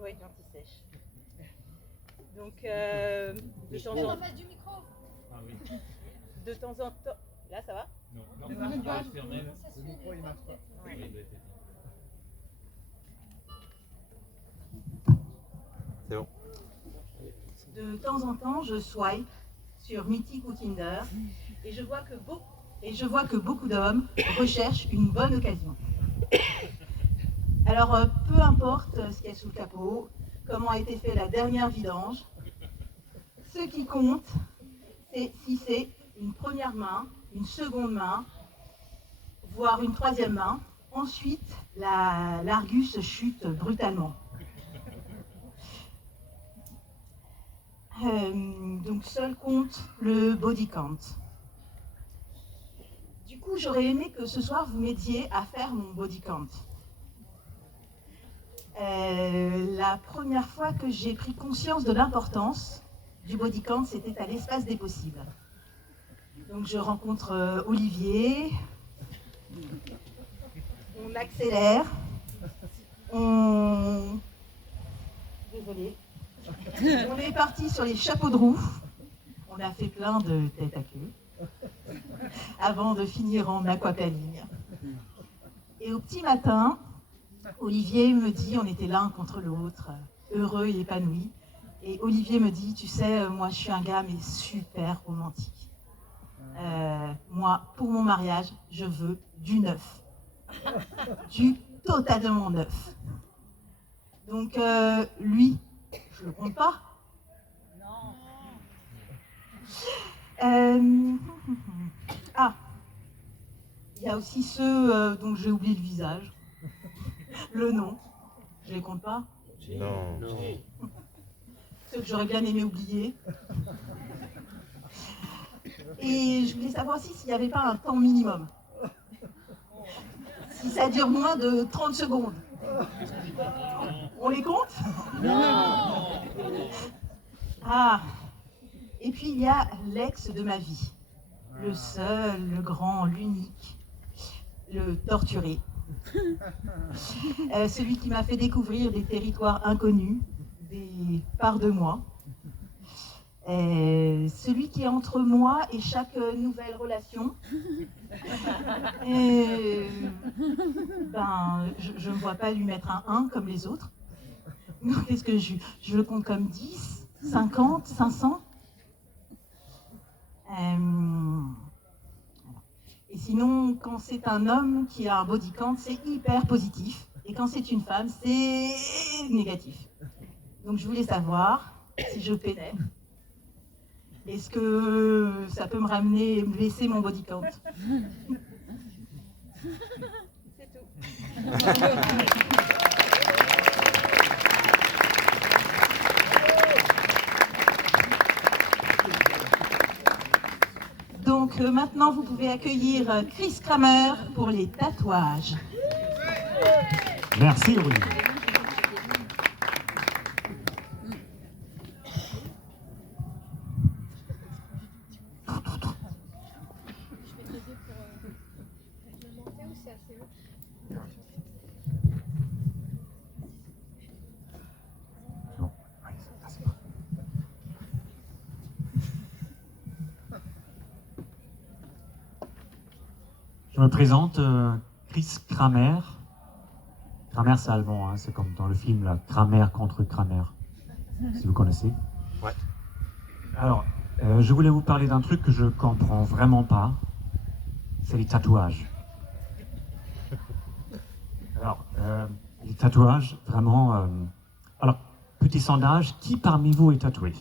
Oui, anti-sèche. Donc, de temps en temps. De temps en temps. Là, ça va? Non, le micro il marche pas. C'est bon. De temps en temps, je swipe sur Mythique ou Tinder et je vois que beaucoup d'hommes recherchent une bonne occasion. Alors, peu importe ce qu'il y a sous le capot, comment a été fait la dernière vidange, ce qui compte, c'est si c'est une première main, une seconde main, voire une troisième main. Ensuite, l'Argus chute brutalement. Donc seul compte le body count. Du coup, j'aurais aimé que ce soir vous m'aidiez à faire mon body count. La première fois que j'ai pris conscience de l'importance du body count, c'était à l'espace des possibles. Donc je rencontre Olivier, on accélère, Désolée. On est parti sur les chapeaux de roue, on a fait plein de tête à queue, avant de finir en aquaplaning. Et au petit matin, Olivier me dit, on était l'un contre l'autre, heureux et épanoui. Et Olivier me dit, tu sais, moi je suis un gars mais super romantique. Moi, pour mon mariage, je veux du neuf. Du totalement neuf. Donc lui, je le compte pas. Ah, il y a aussi ceux dont j'ai oublié le visage. Le nom, je les compte pas. Non. Ceux que j'aurais bien aimé oublier. Et je voulais savoir aussi s'il n'y avait pas un temps minimum. Si ça dure moins de 30 secondes. On les compte? Non. Ah, et puis il y a l'ex de ma vie. Le seul, le grand, l'unique, le torturé. Celui qui m'a fait découvrir des territoires inconnus, des parts de moi. Celui qui est entre moi et chaque nouvelle relation. Je ne vois pas lui mettre un 1 comme les autres. Qu'est-ce que je le compte comme 10, 50, 500 Et sinon, quand c'est un homme qui a un body count, c'est hyper positif. Et quand c'est une femme, c'est négatif. Donc je voulais savoir si je pénètre. Est-ce que ça peut me laisser mon body count? C'est tout. Donc maintenant, vous pouvez accueillir Chris Kramer pour les tatouages. Merci, Olivier. Je me présente, Chris Kramer. Kramer, c'est allemand, hein, c'est comme dans le film là, Kramer contre Kramer, si vous connaissez. Ouais. Alors, je voulais vous parler d'un truc que je comprends vraiment pas, c'est les tatouages. Alors, les tatouages, vraiment... Alors, petit sondage, qui parmi vous est tatoué?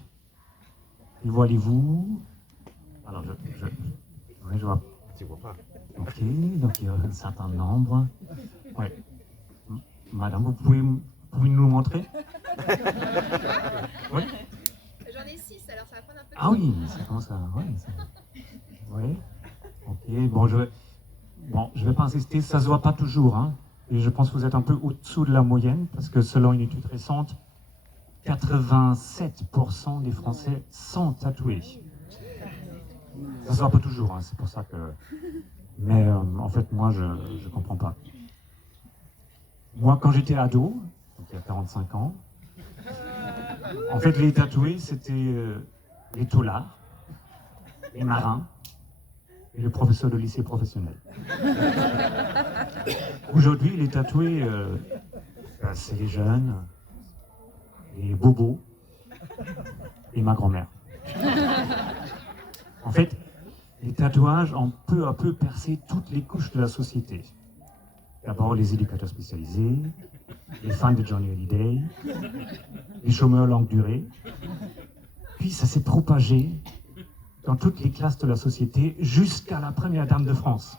Et voyez-vous... Alors, je vois... Tu vois pas. Ok, donc il y a un certain nombre. Ouais. Madame, vous pouvez nous montrer? Oui. J'en ai 6, alors ça va prendre un peu de temps. Ah oui, ça commence à... Oui. Ok, bon, je vais pas insister, ça se voit pas toujours, hein. Et je pense que vous êtes un peu au-dessous de la moyenne, parce que selon une étude récente, 87% des Français sont tatoués. Ça se voit pas toujours, hein, c'est pour ça que... Mais en fait, moi, je comprends pas. Moi, quand j'étais ado, donc il y a 45 ans, en fait, les tatoués, c'était les taulards, les marins et le professeur de lycée professionnel. Aujourd'hui, les tatoués, c'est les jeunes, les bobos et ma grand-mère. En fait, les tatouages ont peu à peu percé toutes les couches de la société. D'abord les éducateurs spécialisés, les fans de Johnny Hallyday, les chômeurs longue durée. Puis ça s'est propagé dans toutes les classes de la société jusqu'à la première dame de France.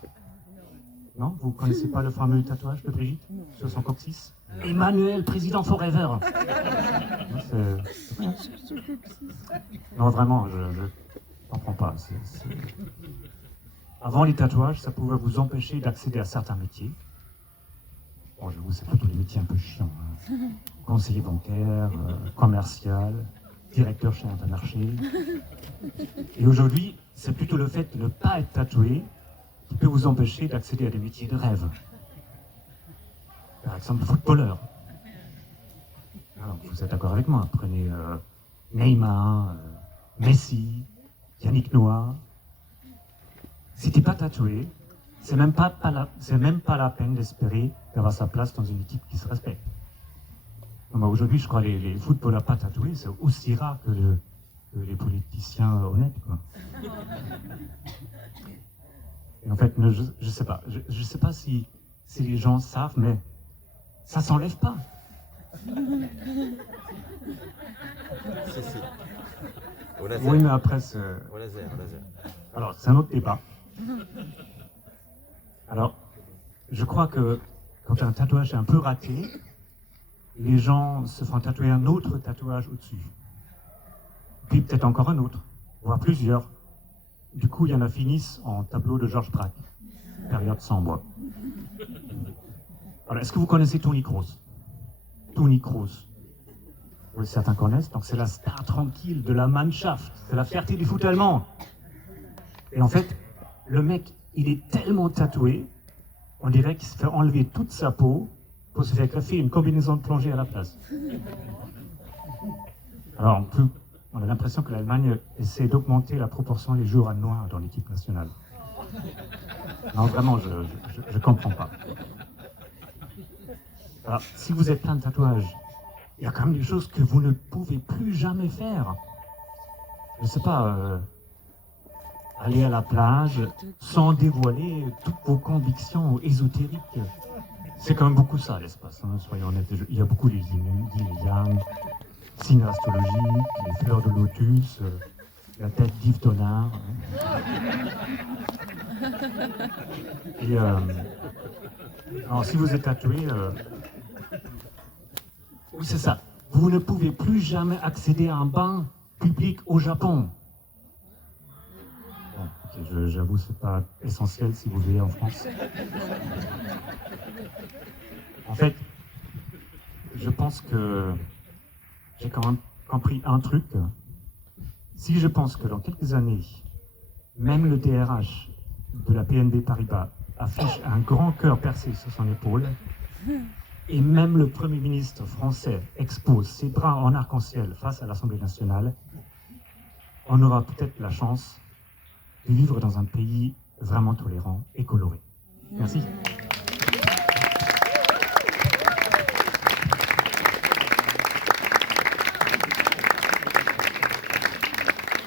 Non, vous ne connaissez pas le fameux tatouage de Brigitte sur son coccyx? Emmanuel, président forever. Non, vraiment, je ne comprends pas. Avant les tatouages, ça pouvait vous empêcher d'accéder à certains métiers. Bon, j'avoue, c'est plutôt les métiers un peu chiants. Hein. Conseiller bancaire, commercial, directeur chez Intermarché. Et aujourd'hui, c'est plutôt le fait de ne pas être tatoué qui peut vous empêcher d'accéder à des métiers de rêve. Par exemple, footballeur. Alors, vous êtes d'accord avec moi? Prenez Neymar, Messi, Yannick Noah. Si t'es pas tatoué, c'est même pas la peine d'espérer d'avoir sa place dans une équipe qui se respecte. Aujourd'hui, je crois que les footballeurs pas tatoués, c'est aussi rare que les politiciens honnêtes, quoi. Et en fait, je sais pas. Je sais pas si les gens savent, mais ça s'enlève pas. Si. Au laser. Oui, mais après, c'est... Au laser. Alors, c'est un autre débat. Alors, je crois que quand un tatouage est un peu raté, les gens se font tatouer un autre tatouage au-dessus. Puis peut-être encore un autre, voire plusieurs. Du coup, il y en a finissent en tableau de Georges Braque, période sans bois. Alors, est-ce que vous connaissez Tony Kroos? Tony Kroos. Oui, certains connaissent, donc c'est la star tranquille de la Mannschaft, c'est la fierté du foot allemand. Et en fait, le mec, il est tellement tatoué, on dirait qu'il se fait enlever toute sa peau pour se faire greffer une combinaison de plongée à la place. Alors, on a l'impression que l'Allemagne essaie d'augmenter la proportion des joueurs noirs dans l'équipe nationale. Non, vraiment, je ne comprends pas. Alors, si vous êtes plein de tatouages, il y a quand même des choses que vous ne pouvez plus jamais faire. Je ne sais pas, aller à la plage sans dévoiler toutes vos convictions ésotériques. C'est quand même beaucoup ça, l'espace, hein, soyons honnêtes. Il y a beaucoup les yin, les yang, signes astrologiques, les fleurs de lotus, la tête d'Yves Tonard. Et alors, si vous êtes tatoué, oui, c'est ça. Vous ne pouvez plus jamais accéder à un bain public au Japon. Bon, okay, j'avoue, c'est pas essentiel si vous vivez en France. En fait, je pense que j'ai quand même compris un truc. Si je pense que dans quelques années, même le DRH de la BNP Paribas affiche un grand cœur percé sur son épaule, et même le Premier ministre français expose ses bras en arc-en-ciel face à l'Assemblée nationale, on aura peut-être la chance de vivre dans un pays vraiment tolérant et coloré. Merci.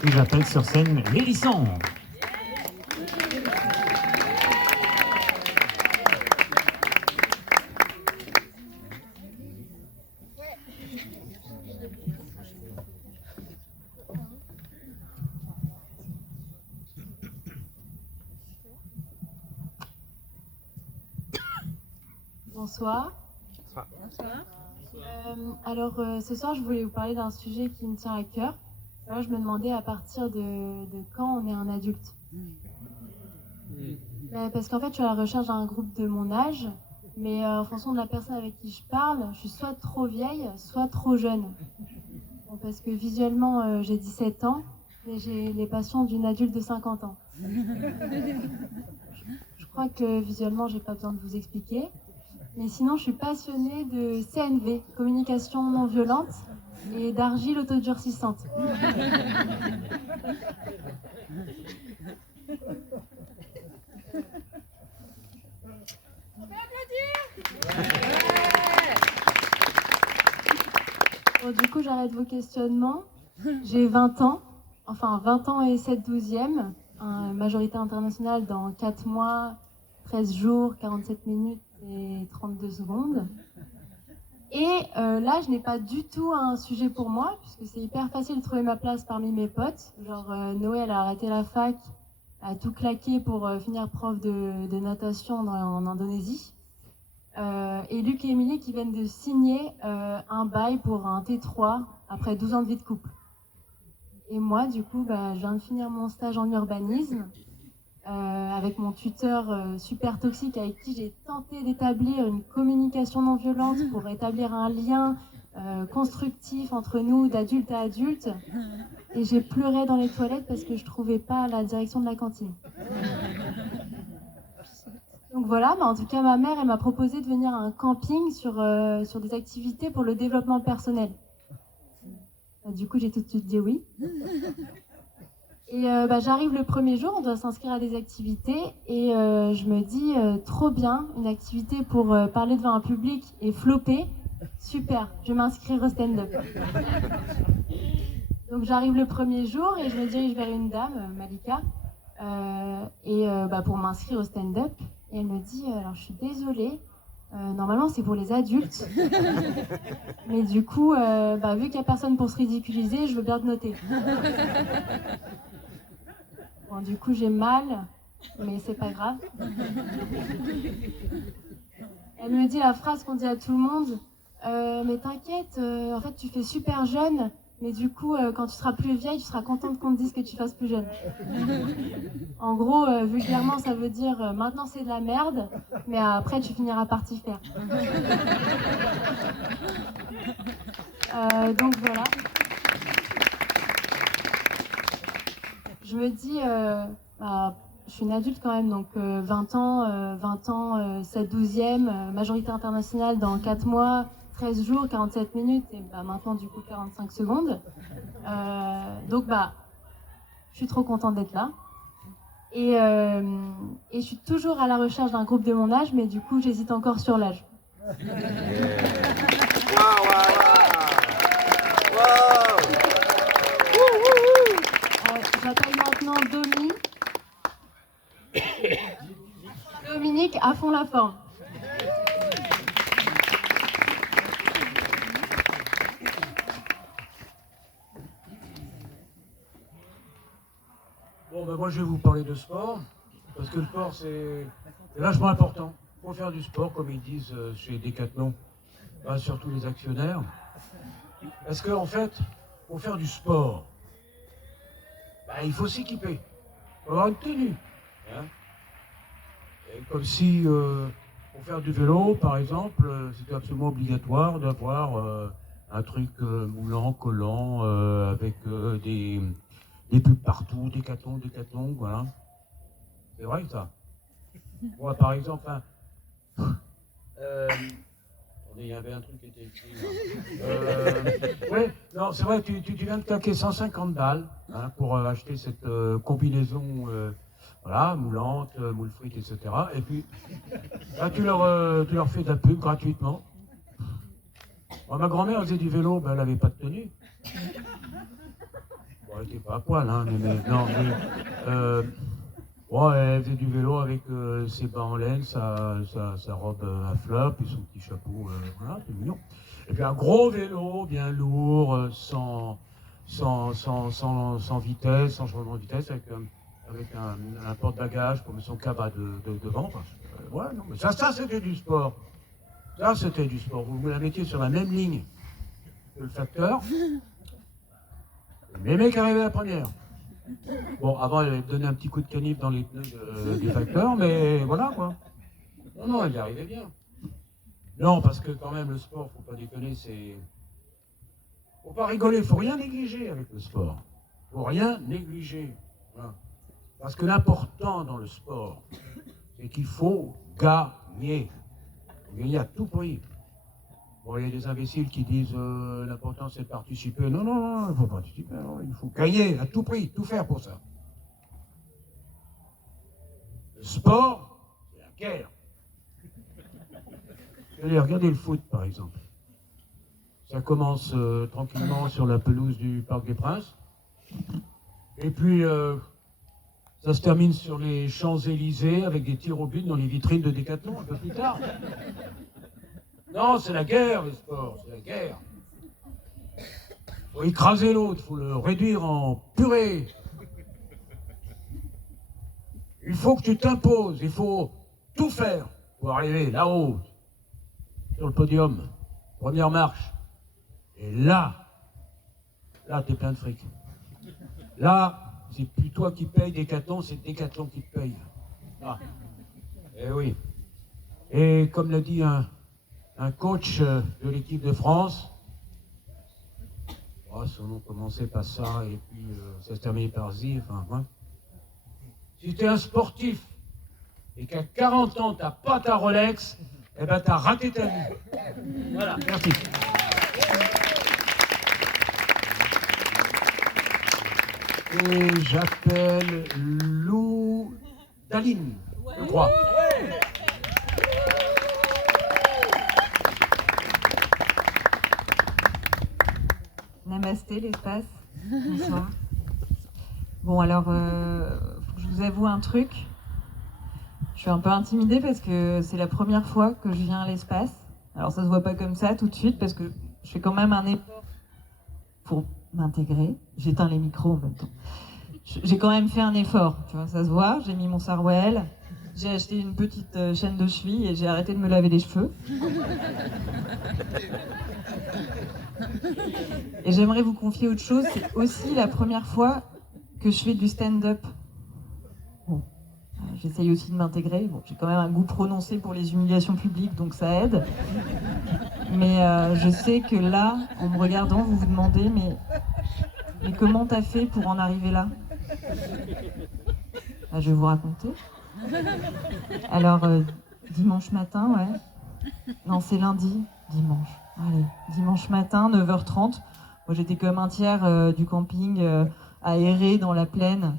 Et j'appelle sur scène l'hérisson. Bonsoir. Alors, ce soir, je voulais vous parler d'un sujet qui me tient à cœur. Alors, je me demandais à partir de quand on est un adulte. Parce qu'en fait, je suis à la recherche d'un groupe de mon âge, mais en fonction de la personne avec qui je parle, je suis soit trop vieille, soit trop jeune. Bon, parce que visuellement, j'ai 17 ans et j'ai les passions d'une adulte de 50 ans. Je crois que visuellement, j'ai pas besoin de vous expliquer. Mais sinon, je suis passionnée de CNV, communication non violente, et d'argile autodurcissante. On peut applaudir. Bon, du coup, j'arrête vos questionnements. J'ai 20 ans, enfin 20 ans et 7/12e, majorité internationale dans 4 mois, 13 jours, 47 minutes, et 32 secondes. Et là, je n'ai pas du tout un sujet pour moi, puisque c'est hyper facile de trouver ma place parmi mes potes. Genre, Noé, elle a arrêté la fac, a tout claqué pour finir prof de natation en Indonésie. Et Luc et Émilie qui viennent de signer un bail pour un T3 après 12 ans de vie de couple. Et moi, du coup, je viens de finir mon stage en urbanisme avec mon tuteur super toxique avec qui j'ai tenté d'établir une communication non violente pour établir un lien constructif entre nous d'adulte à adulte. Et j'ai pleuré dans les toilettes parce que je trouvais pas la direction de la cantine. Donc voilà, en tout cas, ma mère, elle m'a proposé de venir à un camping sur des activités pour le développement personnel. Du coup, j'ai tout de suite dit oui. Et j'arrive le premier jour, on doit s'inscrire à des activités et je me dis, trop bien, une activité pour parler devant un public et flopper, super, je vais m'inscrire au stand-up. Donc j'arrive le premier jour et je me dirige vers une dame, Malika, pour m'inscrire au stand-up. Et elle me dit, alors je suis désolée, normalement c'est pour les adultes, mais du coup, vu qu'il n'y a personne pour se ridiculiser, je veux bien te noter. Bon, du coup j'ai mal, mais c'est pas grave. Elle me dit la phrase qu'on dit à tout le monde, mais t'inquiète, en fait tu fais super jeune, mais du coup quand tu seras plus vieille, tu seras contente qu'on te dise que tu fasses plus jeune. En gros, vulgairement ça veut dire maintenant c'est de la merde, mais après tu finiras par t'y faire. Donc voilà. Je me dis, je suis une adulte quand même, donc 20 ans, 7/12e, majorité internationale dans 4 mois, 13 jours, 47 minutes, et maintenant du coup 45 secondes. Donc je suis trop contente d'être là. Et je suis toujours à la recherche d'un groupe de mon âge, mais du coup j'hésite encore sur l'âge. J'appelle maintenant Dominique à fond la forme. Bon, moi je vais vous parler de sport, parce que le sport c'est vachement important. Il faut faire du sport, comme ils disent chez Decathlon, surtout les actionnaires. Parce qu'en fait, pour faire du sport, il faut s'équiper, il faut avoir une tenue. Hein. Comme si, pour faire du vélo, par exemple, c'était absolument obligatoire d'avoir un truc moulant, collant, avec des pubs partout, Decathlon, voilà. C'est vrai ça. Moi, par exemple, il y avait un truc qui était écrit là. Oui, non, c'est vrai, tu viens de claquer 150 balles pour acheter cette combinaison moulante, moule frite, etc. Et puis, là, tu leur fais de la pub gratuitement. Bon, ma grand-mère faisait du vélo, elle n'avait pas de tenue. Bon, elle n'était pas à poil, elle faisait du vélo avec ses bas en laine, sa robe à flop et son petit chapeau, c'est mignon. Et puis un gros vélo, bien lourd, sans vitesse, sans changement de vitesse, avec un porte-bagages pour mettre son cabas devant. Mais ça c'était du sport. Ça c'était du sport. Vous la mettiez sur la même ligne que le facteur. Les mecs arrivaient à la première. Bon, avant, elle avait donné un petit coup de canif dans les pneus des facteurs, mais voilà, quoi. Non, elle y arrivait bien. Non, parce que quand même, le sport, faut pas déconner, c'est... Faut pas rigoler, faut rien négliger avec le sport. Faut rien négliger. Voilà. Parce que l'important dans le sport, c'est qu'il faut gagner. Faut gagner à tout prix. Bon, il y a des imbéciles qui disent l'important c'est de participer. Non, il ne faut pas participer. Non, il faut gagner à tout prix, tout faire pour ça. Le sport, c'est la guerre. Allez, regardez le foot, par exemple. Ça commence tranquillement sur la pelouse du Parc des Princes. Et puis, Ça se termine sur les Champs-Élysées avec des tirs au but dans les vitrines de Décathlon un peu plus tard. Non, c'est la guerre, le sport, c'est la guerre. Faut écraser l'autre, faut le réduire en purée. Il faut que tu t'imposes, il faut tout faire pour arriver là-haut, sur le podium, première marche. Et là, t'es plein de fric. Là, c'est plus toi qui paye Décathlon, c'est Décathlon qui te paye. Ah. Eh oui. Et comme l'a dit un coach de l'équipe de France, oh, son nom commençait par ça et puis ça se terminait par Z, enfin, ouais. Si tu es un sportif et qu'à 40 ans, tu n'as pas ta Rolex, eh ben, tu as raté ta vie. Voilà, merci. Et j'appelle Lou Daline, je crois. Namasté, l'espace. Bonsoir. Bon, alors, faut que je vous avoue un truc. Je suis un peu intimidée parce que c'est la première fois que je viens à l'espace. Alors, ça se voit pas comme ça tout de suite parce que je fais quand même un effort pour m'intégrer. J'éteins les micros en même temps. J'ai quand même fait un effort, tu vois, ça se voit. J'ai mis mon sarouel, j'ai acheté une petite chaîne de cheville et j'ai arrêté de me laver les cheveux. Et j'aimerais vous confier autre chose, c'est aussi la première fois que je fais du stand-up. Bon, j'essaye aussi de m'intégrer. Bon, j'ai quand même un goût prononcé pour les humiliations publiques, donc ça aide. Mais je sais que là, en me regardant, vous vous demandez, mais comment t'as fait pour en arriver là? Je vais vous raconter. Alors, dimanche matin, ouais. Non, c'est lundi, dimanche. Allez, dimanche matin, 9h30. Moi, j'étais comme un tiers du camping aéré dans la plaine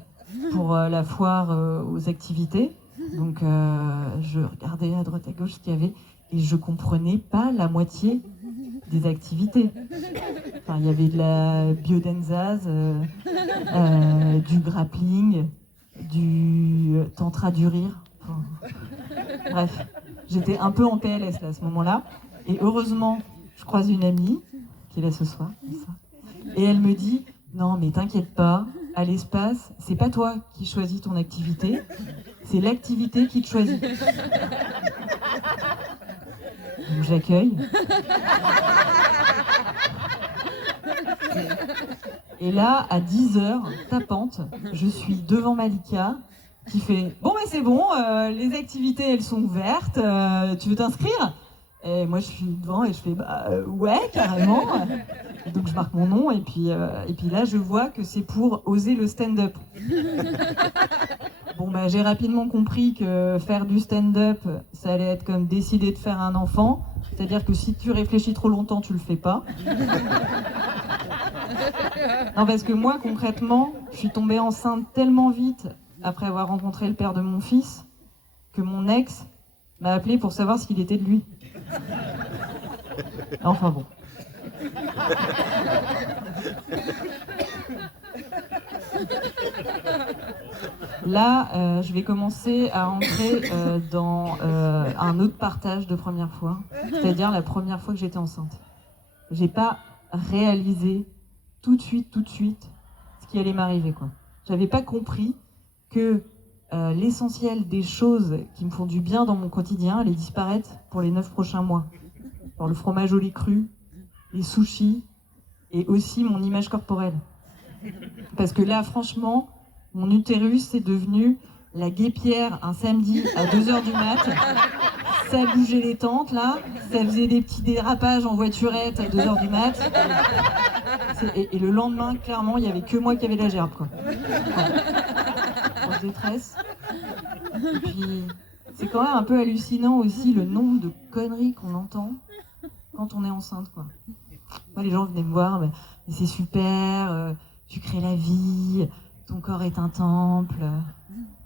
pour la foire aux activités. Donc, je regardais à droite à gauche ce qu'il y avait et je comprenais pas la moitié des activités. Enfin, il y avait de la biodensase, du grappling, du tantra du rire. Enfin, bref, j'étais un peu en PLS là, à ce moment-là. Et heureusement, je croise une amie qui est là ce soir. Et elle me dit, non mais t'inquiète pas, à l'espace, c'est pas toi qui choisis ton activité, c'est l'activité qui te choisit. Donc j'accueille. Et là, à 10h, tapante, je suis devant Malika qui fait « Bon, mais c'est bon, les activités, elles sont ouvertes, tu veux t'inscrire ?» Et moi, je suis devant et je fais « Bah ouais, carrément !» Donc je marque mon nom et puis là, je vois que c'est pour oser le stand-up. Bon, bah j'ai rapidement compris que faire du stand-up, ça allait être comme décider de faire un enfant. C'est-à-dire que si tu réfléchis trop longtemps, tu le fais pas. Non, parce que moi, concrètement, je suis tombée enceinte tellement vite après avoir rencontré le père de mon fils que mon ex m'a appelé pour savoir ce qu'il était de lui. Enfin bon. Là, je vais commencer à entrer dans un autre partage de première fois, c'est-à-dire la première fois que j'étais enceinte. J'ai pas réalisé tout de suite ce qui allait m'arriver, quoi. J'avais pas compris que l'essentiel des choses qui me font du bien dans mon quotidien allait disparaître pour les 9 prochains mois. Alors, le fromage au lait cru, les sushis et aussi mon image corporelle. Parce que là, franchement, mon utérus est devenu la guêpière un samedi à 2h du mat. Ça bougeait les tentes, là. Ça faisait des petits dérapages en voiturette à 2h du mat. Et le lendemain, clairement, il n'y avait que moi qui avait la gerbe, quoi. Grosse détresse. Et puis, c'est quand même un peu hallucinant aussi le nombre de conneries qu'on entend quand on est enceinte, quoi. Moi, les gens venaient me voir, mais c'est super, tu crées la vie, ton corps est un temple.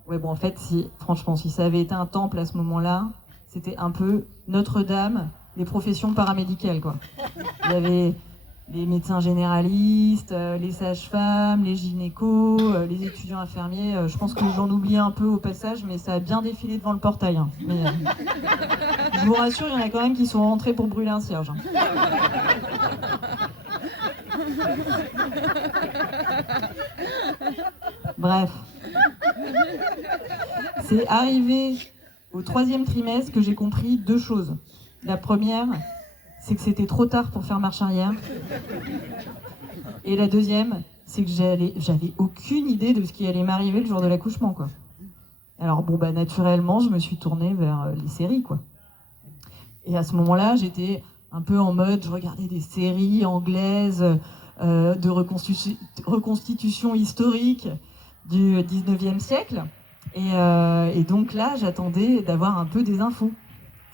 Ouais, bon, en fait, franchement, si ça avait été un temple à ce moment-là, c'était un peu Notre-Dame des professions paramédicales, quoi. Il y avait les médecins généralistes, les sages-femmes, les gynécos, les étudiants infirmiers. Je pense que j'en oublie un peu au passage, mais ça a bien défilé devant le portail. Hein. Mais, je vous rassure, il y en a quand même qui sont rentrés pour brûler un cierge. Hein. Bref. C'est arrivé au 3e trimestre que j'ai compris 2 choses. La première, c'est que c'était trop tard pour faire marche arrière. Et la deuxième, c'est que j'avais aucune idée de ce qui allait m'arriver le jour de l'accouchement, quoi. Alors bon, bah naturellement, je me suis tournée vers les séries, quoi. Et à ce moment-là, j'étais un peu en mode, je regardais des séries anglaises de reconstitution historique du 19e siècle. Et donc là, j'attendais d'avoir un peu des infos.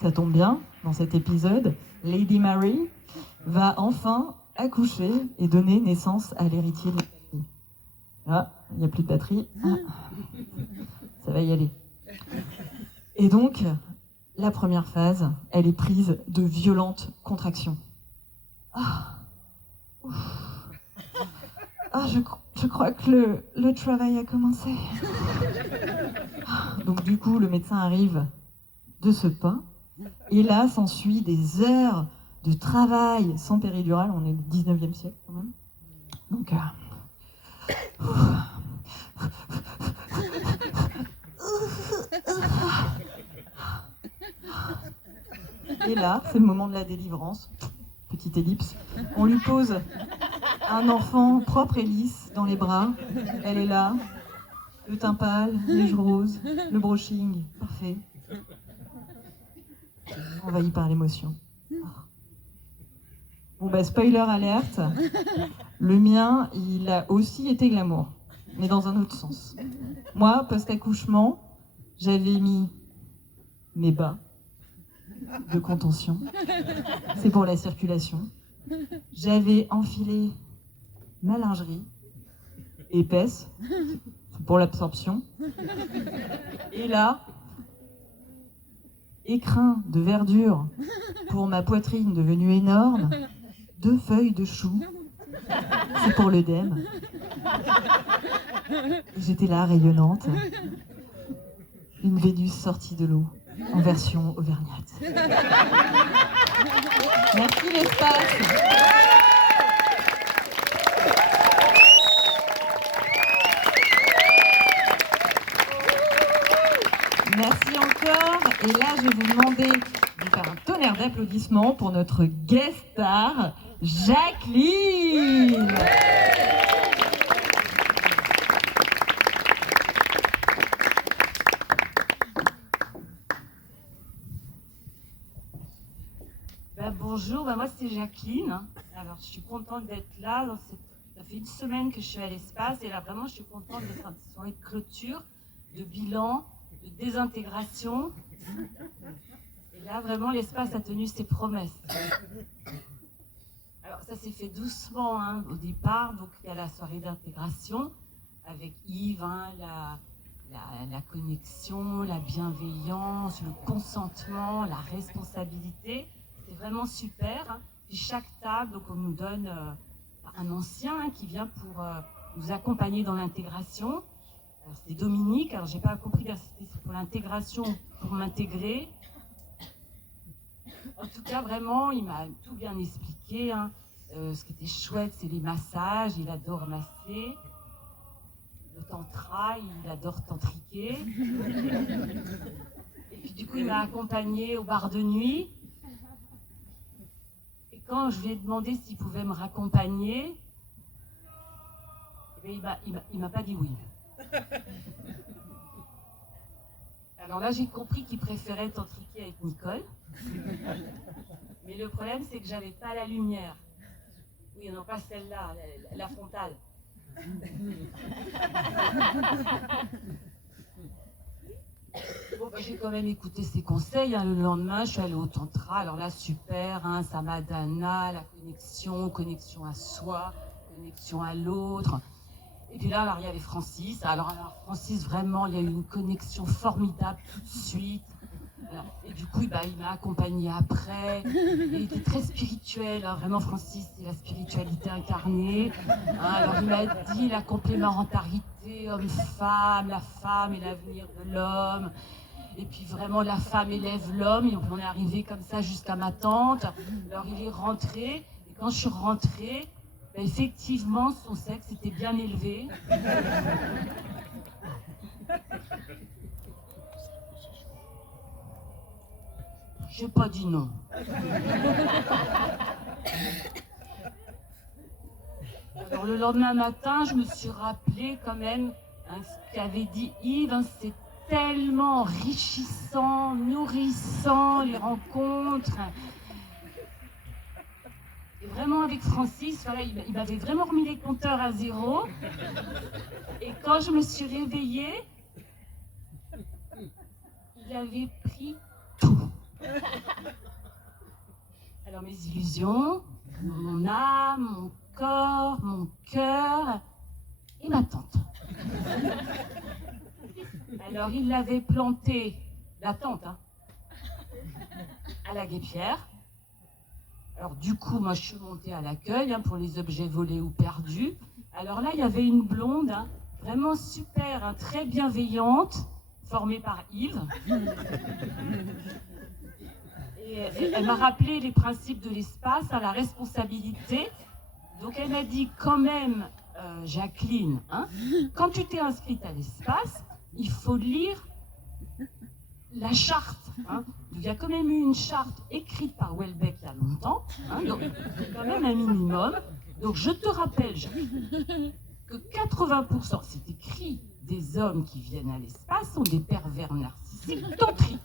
Ça tombe bien, dans cet épisode, Lady Mary va enfin accoucher et donner naissance à l'héritier de la famille. Ah, il n'y a plus de batterie. Ah, ça va y aller. Et donc, la première phase, elle est prise de violentes contractions. Ah, je crois que le travail a commencé. Donc du coup, le médecin arrive de ce pas. Et là, s'ensuit des heures de travail sans péridurale. On est au 19e siècle quand même. Donc, et là, c'est le moment de la délivrance. Petite ellipse. On lui pose un enfant propre et lisse dans les bras. Elle est là. Le teint pâle, les joues roses, le brushing. Parfait. Envahi par l'émotion. Bon bah spoiler alerte, le mien il a aussi été glamour, mais dans un autre sens. Moi, post-accouchement, j'avais mis mes bas de contention, c'est pour la circulation. J'avais enfilé ma lingerie épaisse, c'est pour l'absorption. Et là, écrin de verdure pour ma poitrine devenue énorme, 2 feuilles de chou, c'est pour l'œdème. J'étais là, rayonnante, une Vénus sortie de l'eau, en version auvergnate. Merci l'espace. Merci encore. Et là, je vais vous demander de faire un tonnerre d'applaudissements pour notre guest star, Jacqueline. Bonjour, moi c'est Jacqueline. Alors je suis contente d'être là. Ça fait 1 semaine que je suis à l'espace et là vraiment je suis contente d'être dans cette soirée de clôture, de bilan, de désintégration. Et là vraiment l'espace a tenu ses promesses. Alors ça s'est fait doucement hein, au départ. Donc il y a la soirée d'intégration avec Yves, hein, la connexion, la bienveillance, le consentement, la responsabilité. C'est vraiment super. Hein. Puis chaque table, donc on nous donne un ancien hein, qui vient pour nous accompagner dans l'intégration. C'était Dominique, alors j'ai pas compris si c'était pour l'intégration ou pour m'intégrer. En tout cas, vraiment, il m'a tout bien expliqué. Hein. Ce qui était chouette, c'est les massages, il adore masser. Le tantra, il adore tantriquer. Et puis du coup, il m'a accompagné au bar de nuit. Quand je lui ai demandé s'il pouvait me raccompagner, eh bien, il m'a pas dit oui. Alors là, j'ai compris qu'il préférait tantriquer avec Nicole. Mais le problème, c'est que j'avais pas la lumière. Oui, non, pas celle-là, la frontale. Bon, bah, j'ai quand même écouté ses conseils. Hein. Le lendemain, je suis allée au tantra. Alors là, super, hein, samadhana, la connexion à soi, connexion à l'autre. Et puis là, alors, il y avait Francis. Alors Francis, vraiment, il y a eu une connexion formidable tout de suite. Voilà. Et du coup, bah, il m'a accompagné après. Il était très spirituel, hein. Vraiment, Francis, c'est la spiritualité incarnée. Hein, alors, il m'a dit la complémentarité homme-femme, la femme est l'avenir de l'homme. Et puis vraiment, la femme élève l'homme. Et on est arrivé comme ça jusqu'à ma tante. Alors, il est rentré. Et quand je suis rentrée, bah, effectivement, son sexe était bien élevé. J'ai pas dit non. Alors le lendemain matin, je me suis rappelé quand même hein, ce qu'avait dit Yves. Hein, c'est tellement enrichissant, nourrissant, les rencontres. Et vraiment avec Francis, voilà, il m'avait vraiment remis les compteurs à zéro. Et quand je me suis réveillée, il avait pris tout. Alors mes illusions, mon âme, mon corps, mon cœur et ma tante. Alors il l'avait plantée, la tante, hein, à la guêpière. Alors du coup, moi je suis montée à l'accueil hein, pour les objets volés ou perdus. Alors là, il y avait une blonde, hein, vraiment super, hein, très bienveillante, formée par Yves. Et elle m'a rappelé les principes de l'espace, à la responsabilité. Donc elle m'a dit quand même, Jacqueline, hein, quand tu t'es inscrite à l'espace, il faut lire la charte. Hein. Il y a quand même eu une charte écrite par Houellebecq il y a longtemps, hein, donc c'est quand même un minimum. Donc je te rappelle, Jacqueline, que 80%, c'est écrit, des hommes qui viennent à l'espace sont des pervers narcissiques tantriques.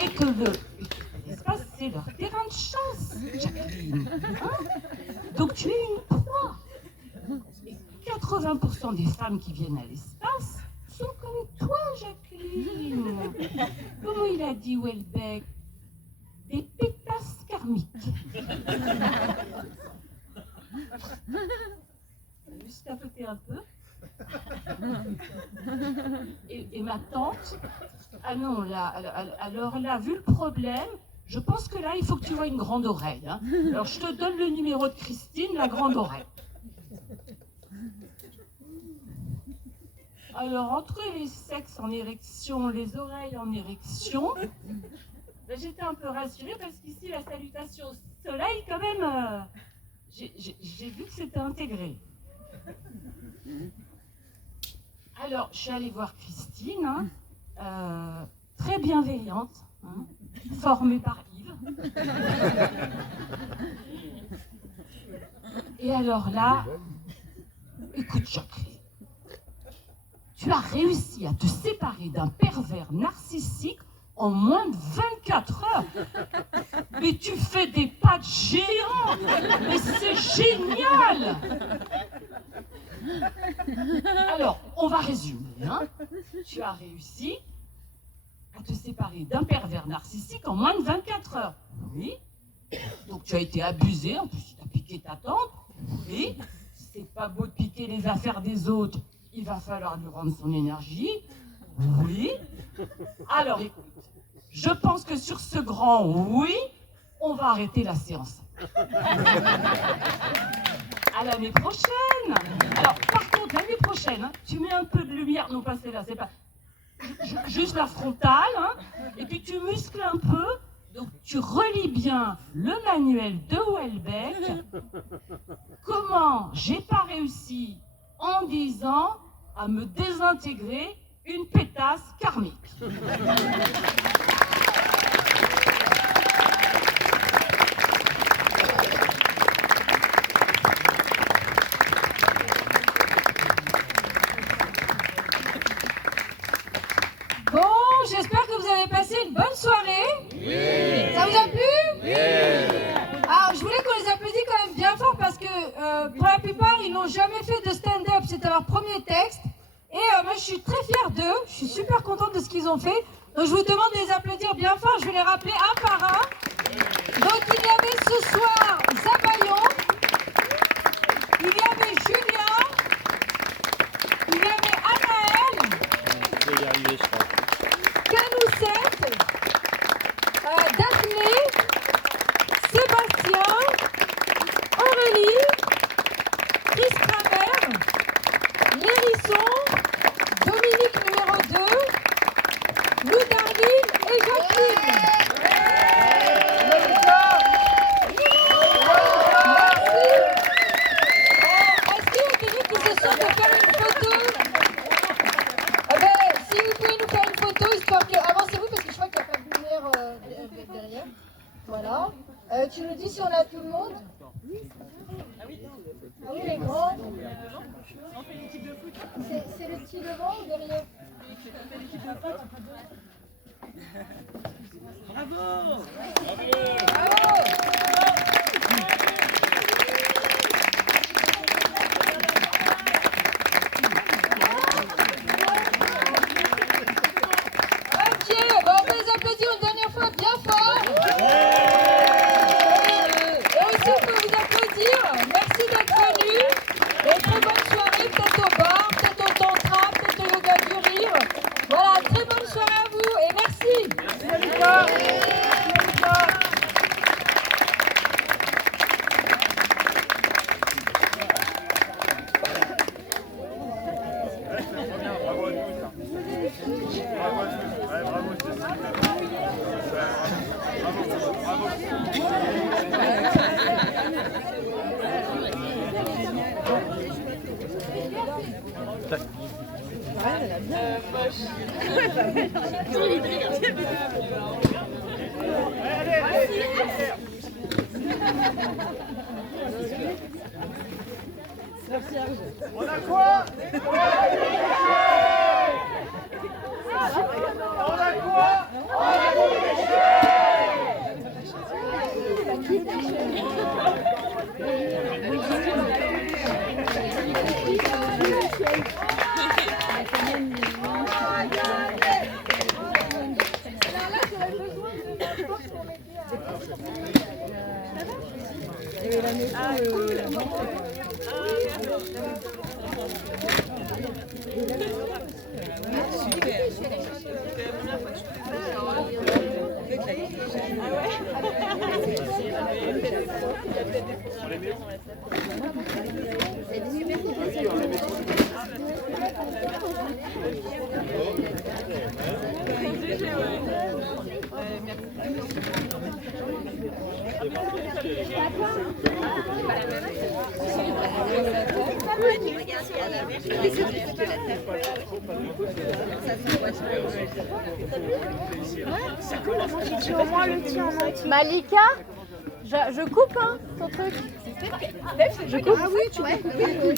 Et que l'espace, c'est leur terrain de chasse, Jacqueline. Hein? Donc tu es une proie. Et 80% des femmes qui viennent à l'espace sont comme toi, Jacqueline. Comment il a dit Houellebecq? Des pétasses karmiques. Je me suis tapotée un peu. Et ma tante, ah non, là, alors là, vu le problème, je pense que là, il faut que tu vois une grande oreille. Hein. Alors je te donne le numéro de Christine, la grande oreille. Alors entre les sexes en érection, les oreilles en érection, ben, j'étais un peu rassurée parce qu'ici, la salutation au soleil, quand même, j'ai vu que c'était intégré. Alors, je suis allée voir Christine, hein, très bienveillante, hein, formée par Yves. Et alors là, écoute Jacqueline, tu as réussi à te séparer d'un pervers narcissique en moins de 24 heures. Mais tu fais des pas de géant. Mais c'est génial. Alors, on va résumer. Hein. Tu as réussi à te séparer d'un pervers narcissique en moins de 24 heures. Oui. Donc tu as été abusé, en plus tu as piqué ta tante. Oui. C'est pas beau de piquer les affaires des autres. Il va falloir lui rendre son énergie. Oui. Alors écoute, je pense que sur ce grand oui, on va arrêter la séance. À l'année prochaine. Alors par contre, l'année prochaine, hein, tu mets un peu de lumière. Non, pas celle-là, c'est pas... Juste la frontale, hein, et puis tu muscles un peu. Donc tu relis bien le manuel de Houellebecq. Comment j'ai pas réussi en 10 ans à me désintégrer une pétasse karmique. Bon, j'espère que vous avez passé une bonne soirée. Oui. Ça vous a plu? Oui. Alors, je voulais qu'on les applaudisse quand même bien fort parce que pour la plupart, ils n'ont jamais fait de stand-up. C'était leur premier texte. Et moi, je suis très fière d'eux. Je suis super contente de ce qu'ils ont fait. Donc, je vous demande de les applaudir bien fort. Je vais les rappeler un par un. Donc, il y avait ce soir Zabayon. Il y avait Julien. Voilà. Tu nous dis si on a tout le monde? Ah oui, les grands. C'est le petit devant ou derrière? Bravo! Ok, bon, on peut les applaudir une dernière fois bien fort. Et aussi, on peut vous applaudir. Merci d'être venus. Et très bonne soirée, peut-être au bar, peut-être au tantra, peut-être au yoga du rire. Voilà, très bonne soirée à vous et merci. Merci. On a quoi? On a quoi? On a des J'ai au moins le tien en entier. Malika, je coupe hein, ton truc. Je coupe. Ah oui, tu peux couper.